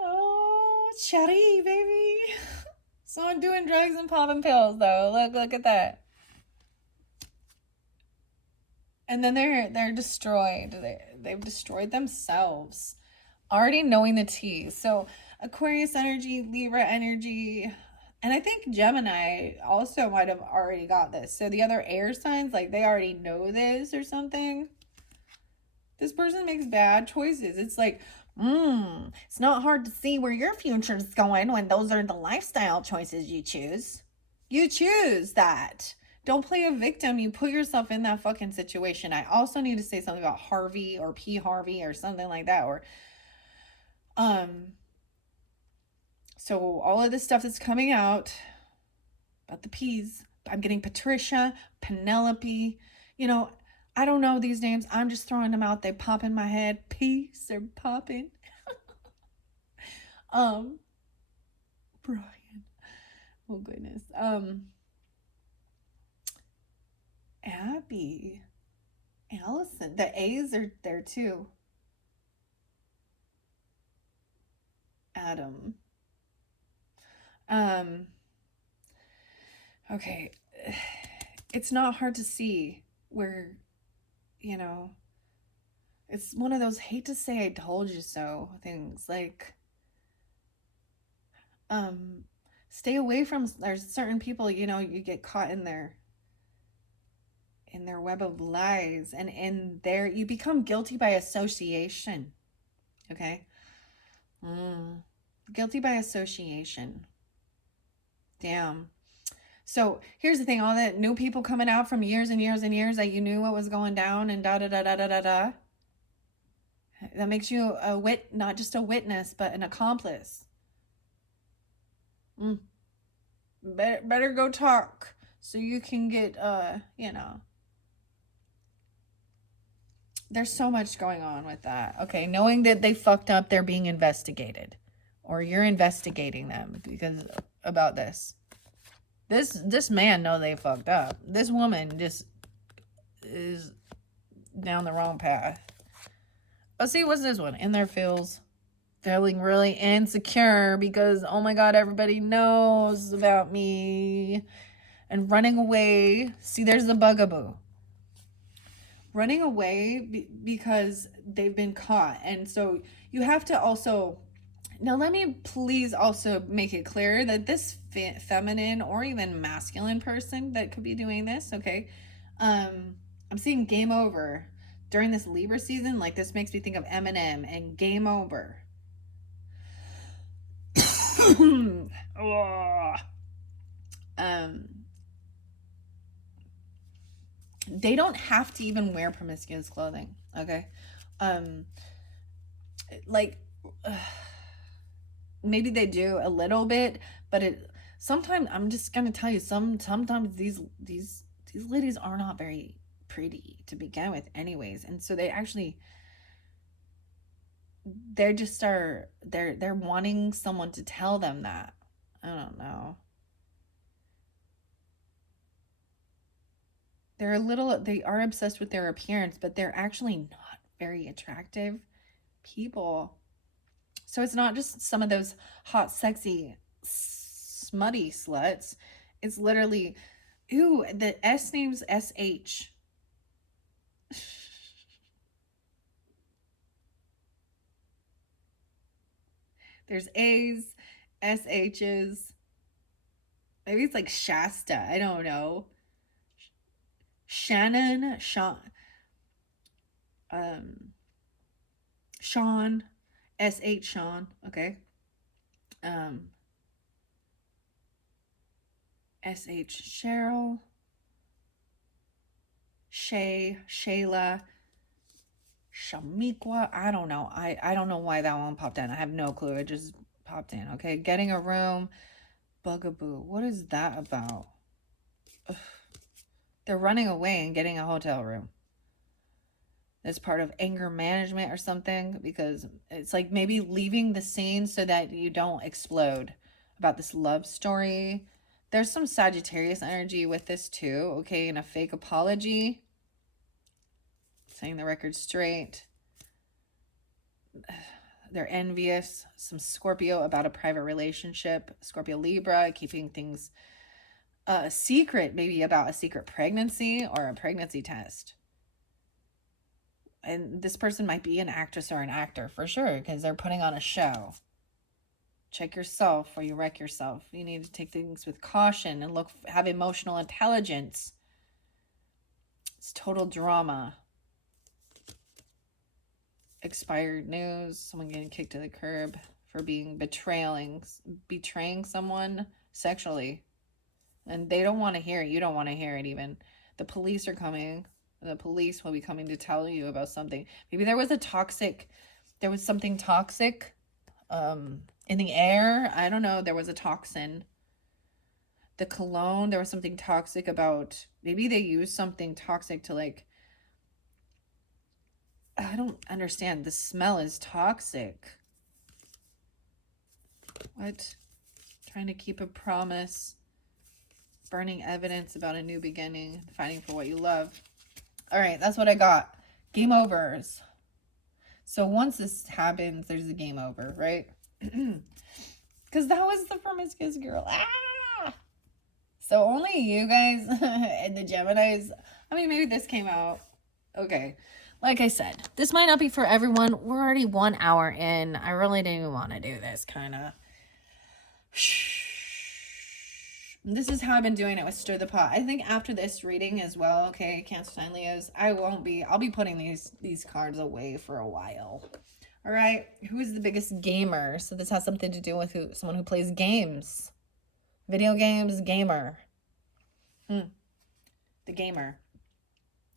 Oh, Sherry, baby. Someone doing drugs and popping pills, though. Look at that. And then they're destroyed. They've destroyed themselves. Already knowing the tea. So Aquarius energy, Libra energy, and I think Gemini also might have already got this. So the other air signs, like they already know this or something. This person makes bad choices. It's like, it's not hard to see where your future is going when those are the lifestyle choices you choose. You choose that. Don't play a victim. You put yourself in that fucking situation. I also need to say something about Harvey or P. Harvey or something like that. Or, so all of this stuff that's coming out about the P's, I'm getting Patricia, Penelope, I don't know these names. I'm just throwing them out. They pop in my head. Peace, they're popping. Brian. Oh goodness. Abby. Allison. The A's are there too. Adam. Okay. It's not hard to see where, it's one of those hate to say I told you so things. Like, stay away from, there's certain people, you get caught in their web of lies, and in there you become guilty by association. Okay. Guilty by association. Damn. So here's the thing, all that new people coming out from years and years and years that you knew what was going down and da da da da da da da, that makes you not just a witness but an accomplice. Better go talk so you can get there's so much going on with that. Okay, knowing that they fucked up, they're being investigated, or you're investigating them because about this. This man know they fucked up. This woman just is down the wrong path. Let's see, what's this one? In their feeling really insecure because, oh my God, everybody knows about me. And running away. See, there's the bugaboo. Running away because they've been caught. And so you have to also... Now, let me please also make it clear that this feminine or even masculine person that could be doing this, okay, I'm seeing game over during this Libra season. Like, this makes me think of Eminem and game over. um, they don't have to even wear promiscuous clothing, okay? Like, maybe they do a little bit, but sometimes, I'm just gonna tell you, sometimes these ladies are not very pretty to begin with anyways, and so they're just they're wanting someone to tell them that. I don't know. They are obsessed with their appearance, but they're actually not very attractive people. So it's not just some of those hot, sexy, smutty sluts. It's literally, ooh, the S name's SH. There's A's, SH's. Maybe it's like Shasta. I don't know. Shannon, Sean, Sean, SH Sean. Okay. SH Cheryl, Shay, Shayla, Shamiqua. I don't know. I don't know why that one popped in. I have no clue. It just popped in. Okay. Getting a room. Bugaboo. What is that about? Ugh. They're running away and getting a hotel room. That's part of anger management or something, because it's like maybe leaving the scene so that you don't explode about this love story. There's some Sagittarius energy with this too, okay? And a fake apology. Saying the record straight. They're envious. Some Scorpio about a private relationship. Scorpio Libra, keeping things secret, maybe about a secret pregnancy or a pregnancy test. And this person might be an actress or an actor for sure, because they're putting on a show. Check yourself or you wreck yourself. You need to take things with caution and have emotional intelligence. It's total drama. Expired news. Someone getting kicked to the curb for betraying someone sexually. And they don't want to hear it. You don't want to hear it even. The police are coming. The police will be coming to tell you about something. Maybe there was something toxic in the air. I don't know. There was a toxin. The cologne, there was something toxic about, maybe they used something toxic to like, I don't understand. The smell is toxic. What? Trying to keep a promise. Burning evidence about a new beginning. Fighting for what you love. All right, that's what I got. Game overs. So once this happens, there's a game over, right? Because that was the promiscuous girl. Ah! So only you guys and the Geminis. I mean, maybe this came out. Okay. Like I said, this might not be for everyone. We're already 1 hour in. I really didn't want to do this kind of. This is how I've been doing it with Stir the Pot. I think after this reading as well, okay, Cancer sign Leos, I'll be putting these cards away for a while. All right, who is the biggest gamer? So this has something to do with someone who plays games. Video games, gamer. The gamer.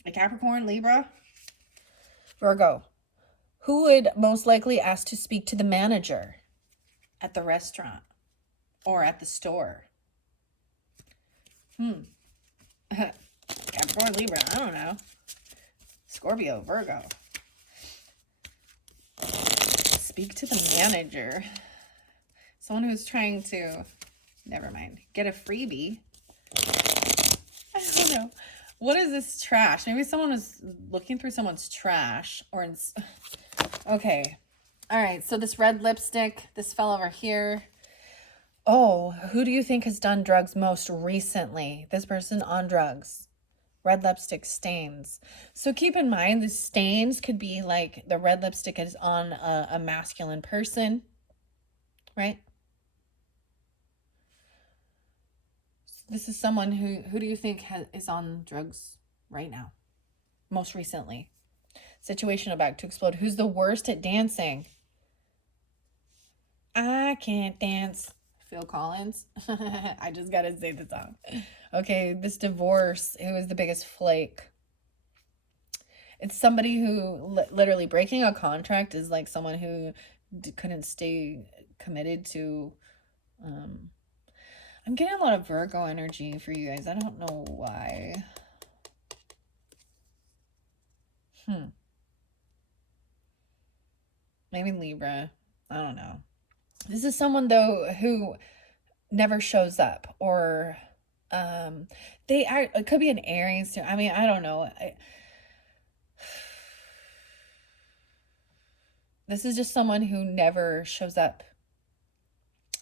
A Capricorn, Libra, Virgo. Who would most likely ask to speak to the manager at the restaurant or at the store? Capricorn, Libra, I don't know. Scorpio, Virgo. Speak to the manager. Someone who's trying to, never mind, get a freebie. I don't know. What is this trash? Maybe someone was looking through someone's trash or okay. All right. So this red lipstick, this fell over here. Oh, who do you think has done drugs most recently? This person on drugs. Red lipstick stains. So keep in mind, the stains could be like the red lipstick is on a masculine person, right? This is someone who do you think is on drugs right now? Most recently. Situation about to explode. Who's the worst at dancing? I can't dance. Phil Collins. I just gotta say the song. Okay, this divorce. Who is the biggest flake? It's somebody who literally breaking a contract is like someone who couldn't stay committed to. I'm getting a lot of Virgo energy for you guys. I don't know why. Maybe Libra. I don't know. This is someone though who never shows up, or it could be an Aries too. I mean, I don't know. This is just someone who never shows up.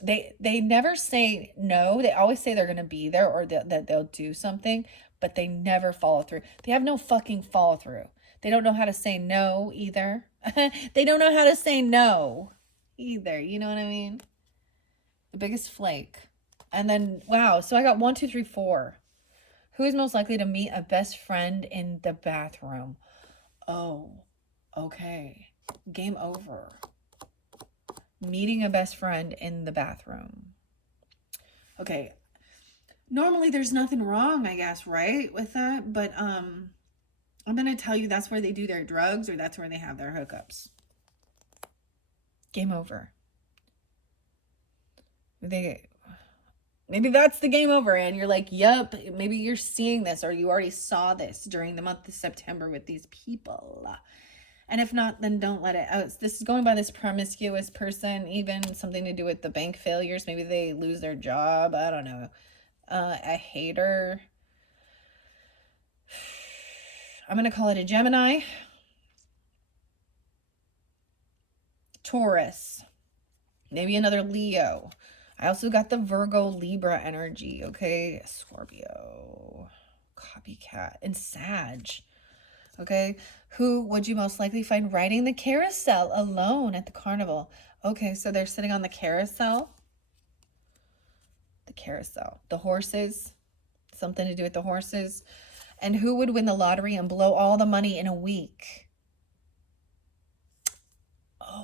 They never say no. They always say they're going to be there, or that they'll do something, but they never follow through. They have no fucking follow through. They don't know how to say no either. They don't know how to say no either. You know what I mean? The biggest flake. And then, wow. So I got 1, 2, 3, 4. Who is most likely to meet a best friend in the bathroom? Oh, okay. Game over. Meeting a best friend in the bathroom. Okay. Normally there's nothing wrong, I guess, right, with that, but I'm going to tell you that's where they do their drugs, or that's where they have their hookups. Game over. Maybe that's the game over, and you're like, yep, maybe you're seeing this, or you already saw this during the month of September with these people. And if not, then don't let it out. This is going by this promiscuous person, even something to do with the bank failures. Maybe they lose their job. I don't know. A hater. I'm going to call it a Gemini. Taurus. Maybe another Leo. I also got the Virgo Libra energy, okay? Scorpio. Copycat. And Sag. Okay, who would you most likely find riding the carousel alone at the carnival? Okay, so they're sitting on the carousel. The carousel. The horses. Something to do with the horses. And who would win the lottery and blow all the money in a week?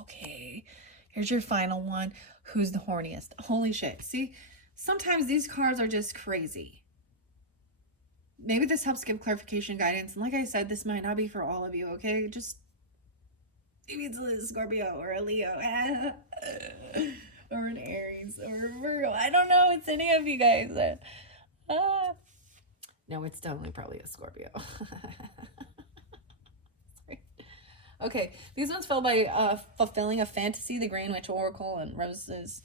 Okay, here's your final one. Who's the horniest? Holy shit. See, sometimes these cards are just crazy. Maybe this helps give clarification, guidance. And like I said, this might not be for all of you, okay? Just, maybe it's a Scorpio or a Leo or an Aries or a Virgo. I don't know. It's any of you guys. No, it's definitely probably a Scorpio. Okay, these ones fell by fulfilling a fantasy, the Green Witch Oracle, and Roses.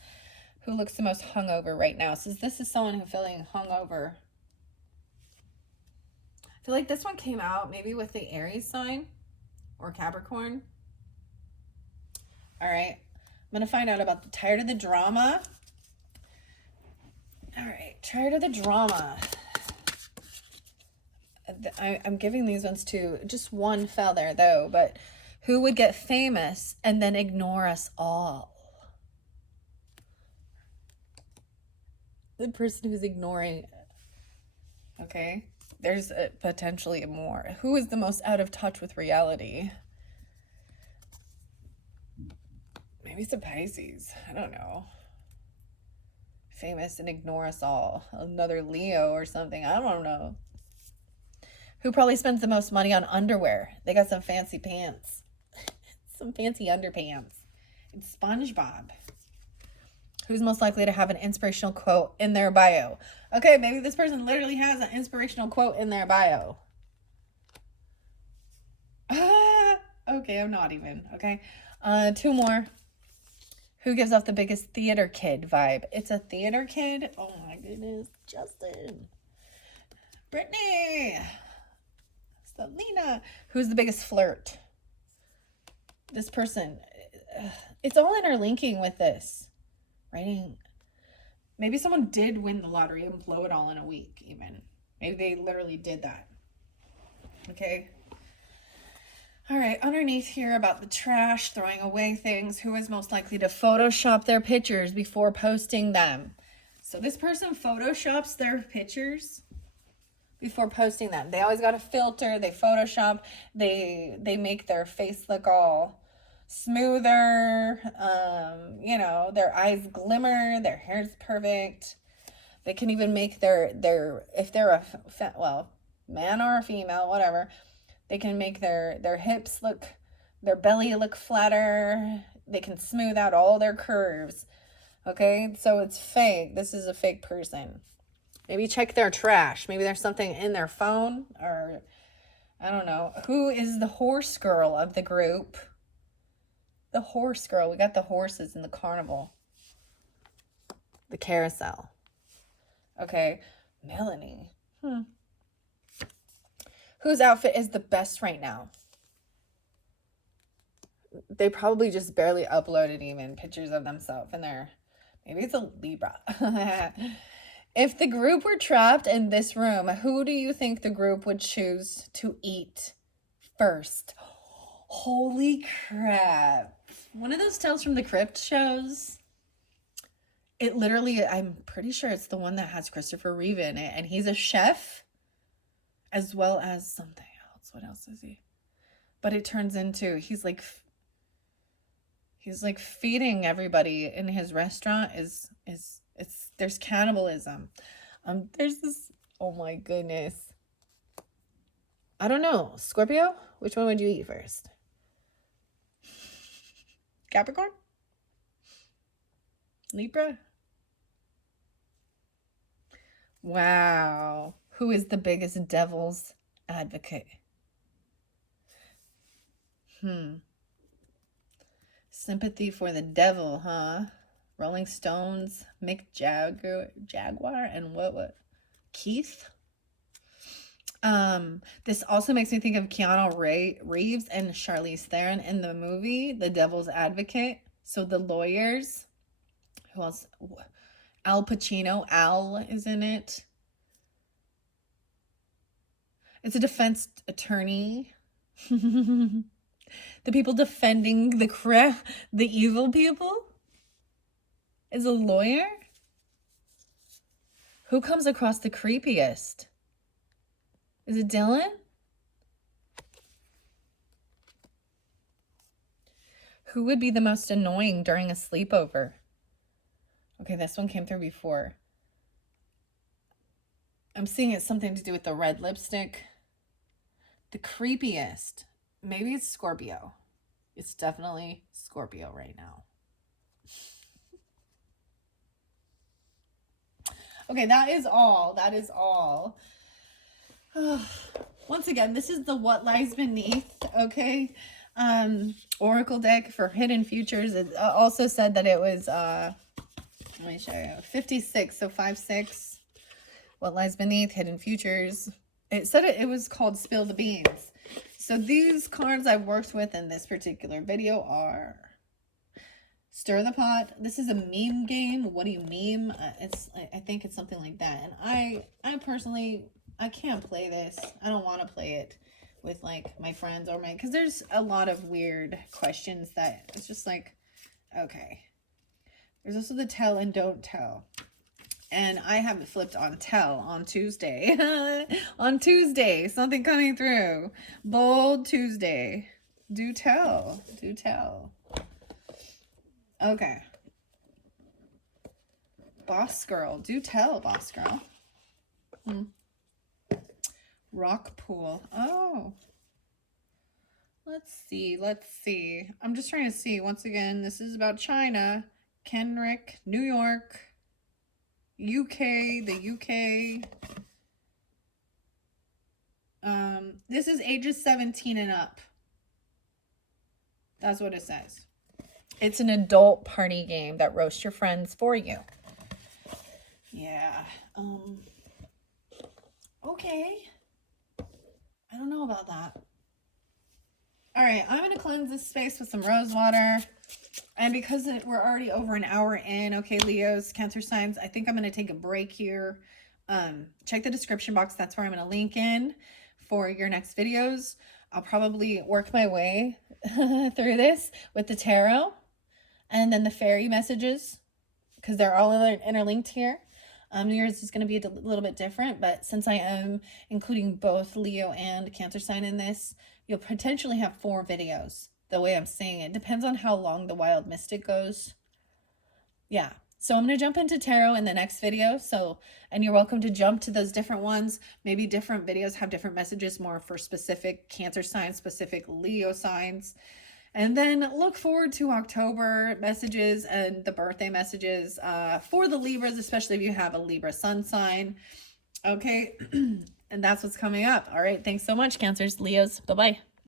Who looks the most hungover right now? So this is someone who's feeling hungover. I feel like this one came out maybe with the Aries sign or Capricorn. All right. I'm going to find out about the tired of the drama. All right. Tired of the drama. I'm giving these ones to just one fell there though, but who would get famous and then ignore us all? The person who's ignoring. Okay. There's potentially more. Who is the most out of touch with reality? Maybe it's a Pisces. I don't know. Famous and ignore us all. Another Leo or something. I don't know. Who probably spends the most money on underwear? They got some fancy pants. Some fancy underpants. It's SpongeBob. Who's most likely to have an inspirational quote in their bio? Okay, maybe this person literally has an inspirational quote in their bio. Okay, I'm not even. Okay. 2 more. Who gives off the biggest theater kid vibe? It's a theater kid? Oh my goodness. Justin. Brittany. Selena. Who's the biggest flirt? This person. It's all interlinking with this. Writing. Maybe someone did win the lottery and blow it all in a week, even. Maybe they literally did that. Okay. All right. Underneath here about the trash, throwing away things. Who is most likely to Photoshop their pictures before posting them? So this person Photoshops their pictures before posting them. They always got a filter. They Photoshop. They make their face look all smoother. You know, their eyes glimmer, their hair's perfect. They can even make their if they're well, man or a female, whatever, they can make their hips look, their belly look flatter. They can smooth out all their curves. Okay, so it's fake. This is a fake person. Maybe check their trash. Maybe there's something in their phone, or I don't know. Who is the horse girl of the group? The horse girl. We got the horses in the carnival. The carousel. Okay, Melanie. Whose outfit is the best right now? They probably just barely uploaded even pictures of themselves in there. Maybe it's a Libra. If the group were trapped in this room, who do you think the group would choose to eat first? Holy crap. One of those Tales from the Crypt shows. It literally, I'm pretty sure it's the one that has Christopher Reeve in it. And he's a chef as well as something else. What else is he? But it turns into, he's like feeding everybody in his restaurant there's cannibalism. There's this, oh my goodness. I don't know. Scorpio? Which one would you eat first? Capricorn? Libra? Wow. Who is the biggest devil's advocate? Sympathy for the devil, huh? Rolling Stones, Mick Jaguar, and what? Keith? This also makes me think of Keanu Reeves and Charlize Theron in the movie The Devil's Advocate. So the lawyers. Who else? Al Pacino. Al is in it. It's a defense attorney. The people defending the evil people is a lawyer. Who comes across the creepiest? Is it Dylan? Who would be the most annoying during a sleepover? Okay, this one came through before. I'm seeing it's something to do with the red lipstick. The creepiest. Maybe it's Scorpio. It's definitely Scorpio right now. Okay, that is all. That is all. Once again, this is the What Lies Beneath, okay? Oracle deck for Hidden Futures. It also said that it was, let me show you, 56, so 5-6. What Lies Beneath, Hidden Futures. It said it was called Spill the Beans. So these cards I've worked with in this particular video are Stir the Pot. This is a meme game. What do you meme? I think it's something like that. And I personally, I can't play this. I don't want to play it with like my friends or because there's a lot of weird questions that it's just like, okay. There's also the tell and don't tell. And I have it flipped on tell on Tuesday. On Tuesday, something coming through. Bold Tuesday. Do tell. Do tell. Okay. Boss girl. Do tell, boss girl. Rock pool. Oh. Let's see. Let's see. I'm just trying to see. Once again, this is about China. Kenrick, New York. UK, the UK. This is ages 17 and up. That's what it says. It's an adult party game that roasts your friends for you. Yeah. Okay. I don't know about that. All right, I'm going to cleanse this space with some rose water. And because we're already over an hour in, okay, Leos, Cancer signs, I think I'm going to take a break here. Check the description box. That's where I'm going to link in for your next videos. I'll probably work my way through this with the tarot and then the fairy messages because they're all interlinked here. Yours is going to be a little bit different, but since I am including both Leo and Cancer sign in this, you'll potentially have 4 videos the way I'm saying it. Depends on how long the Wild Mystic goes. Yeah. So I'm going to jump into tarot in the next video. So, and you're welcome to jump to those different ones. Maybe different videos have different messages, more for specific Cancer signs, specific Leo signs. And then look forward to October messages and the birthday messages for the Libras, especially if you have a Libra sun sign. Okay. And that's what's coming up. All right. Thanks so much, Cancers, Leos. Bye-bye.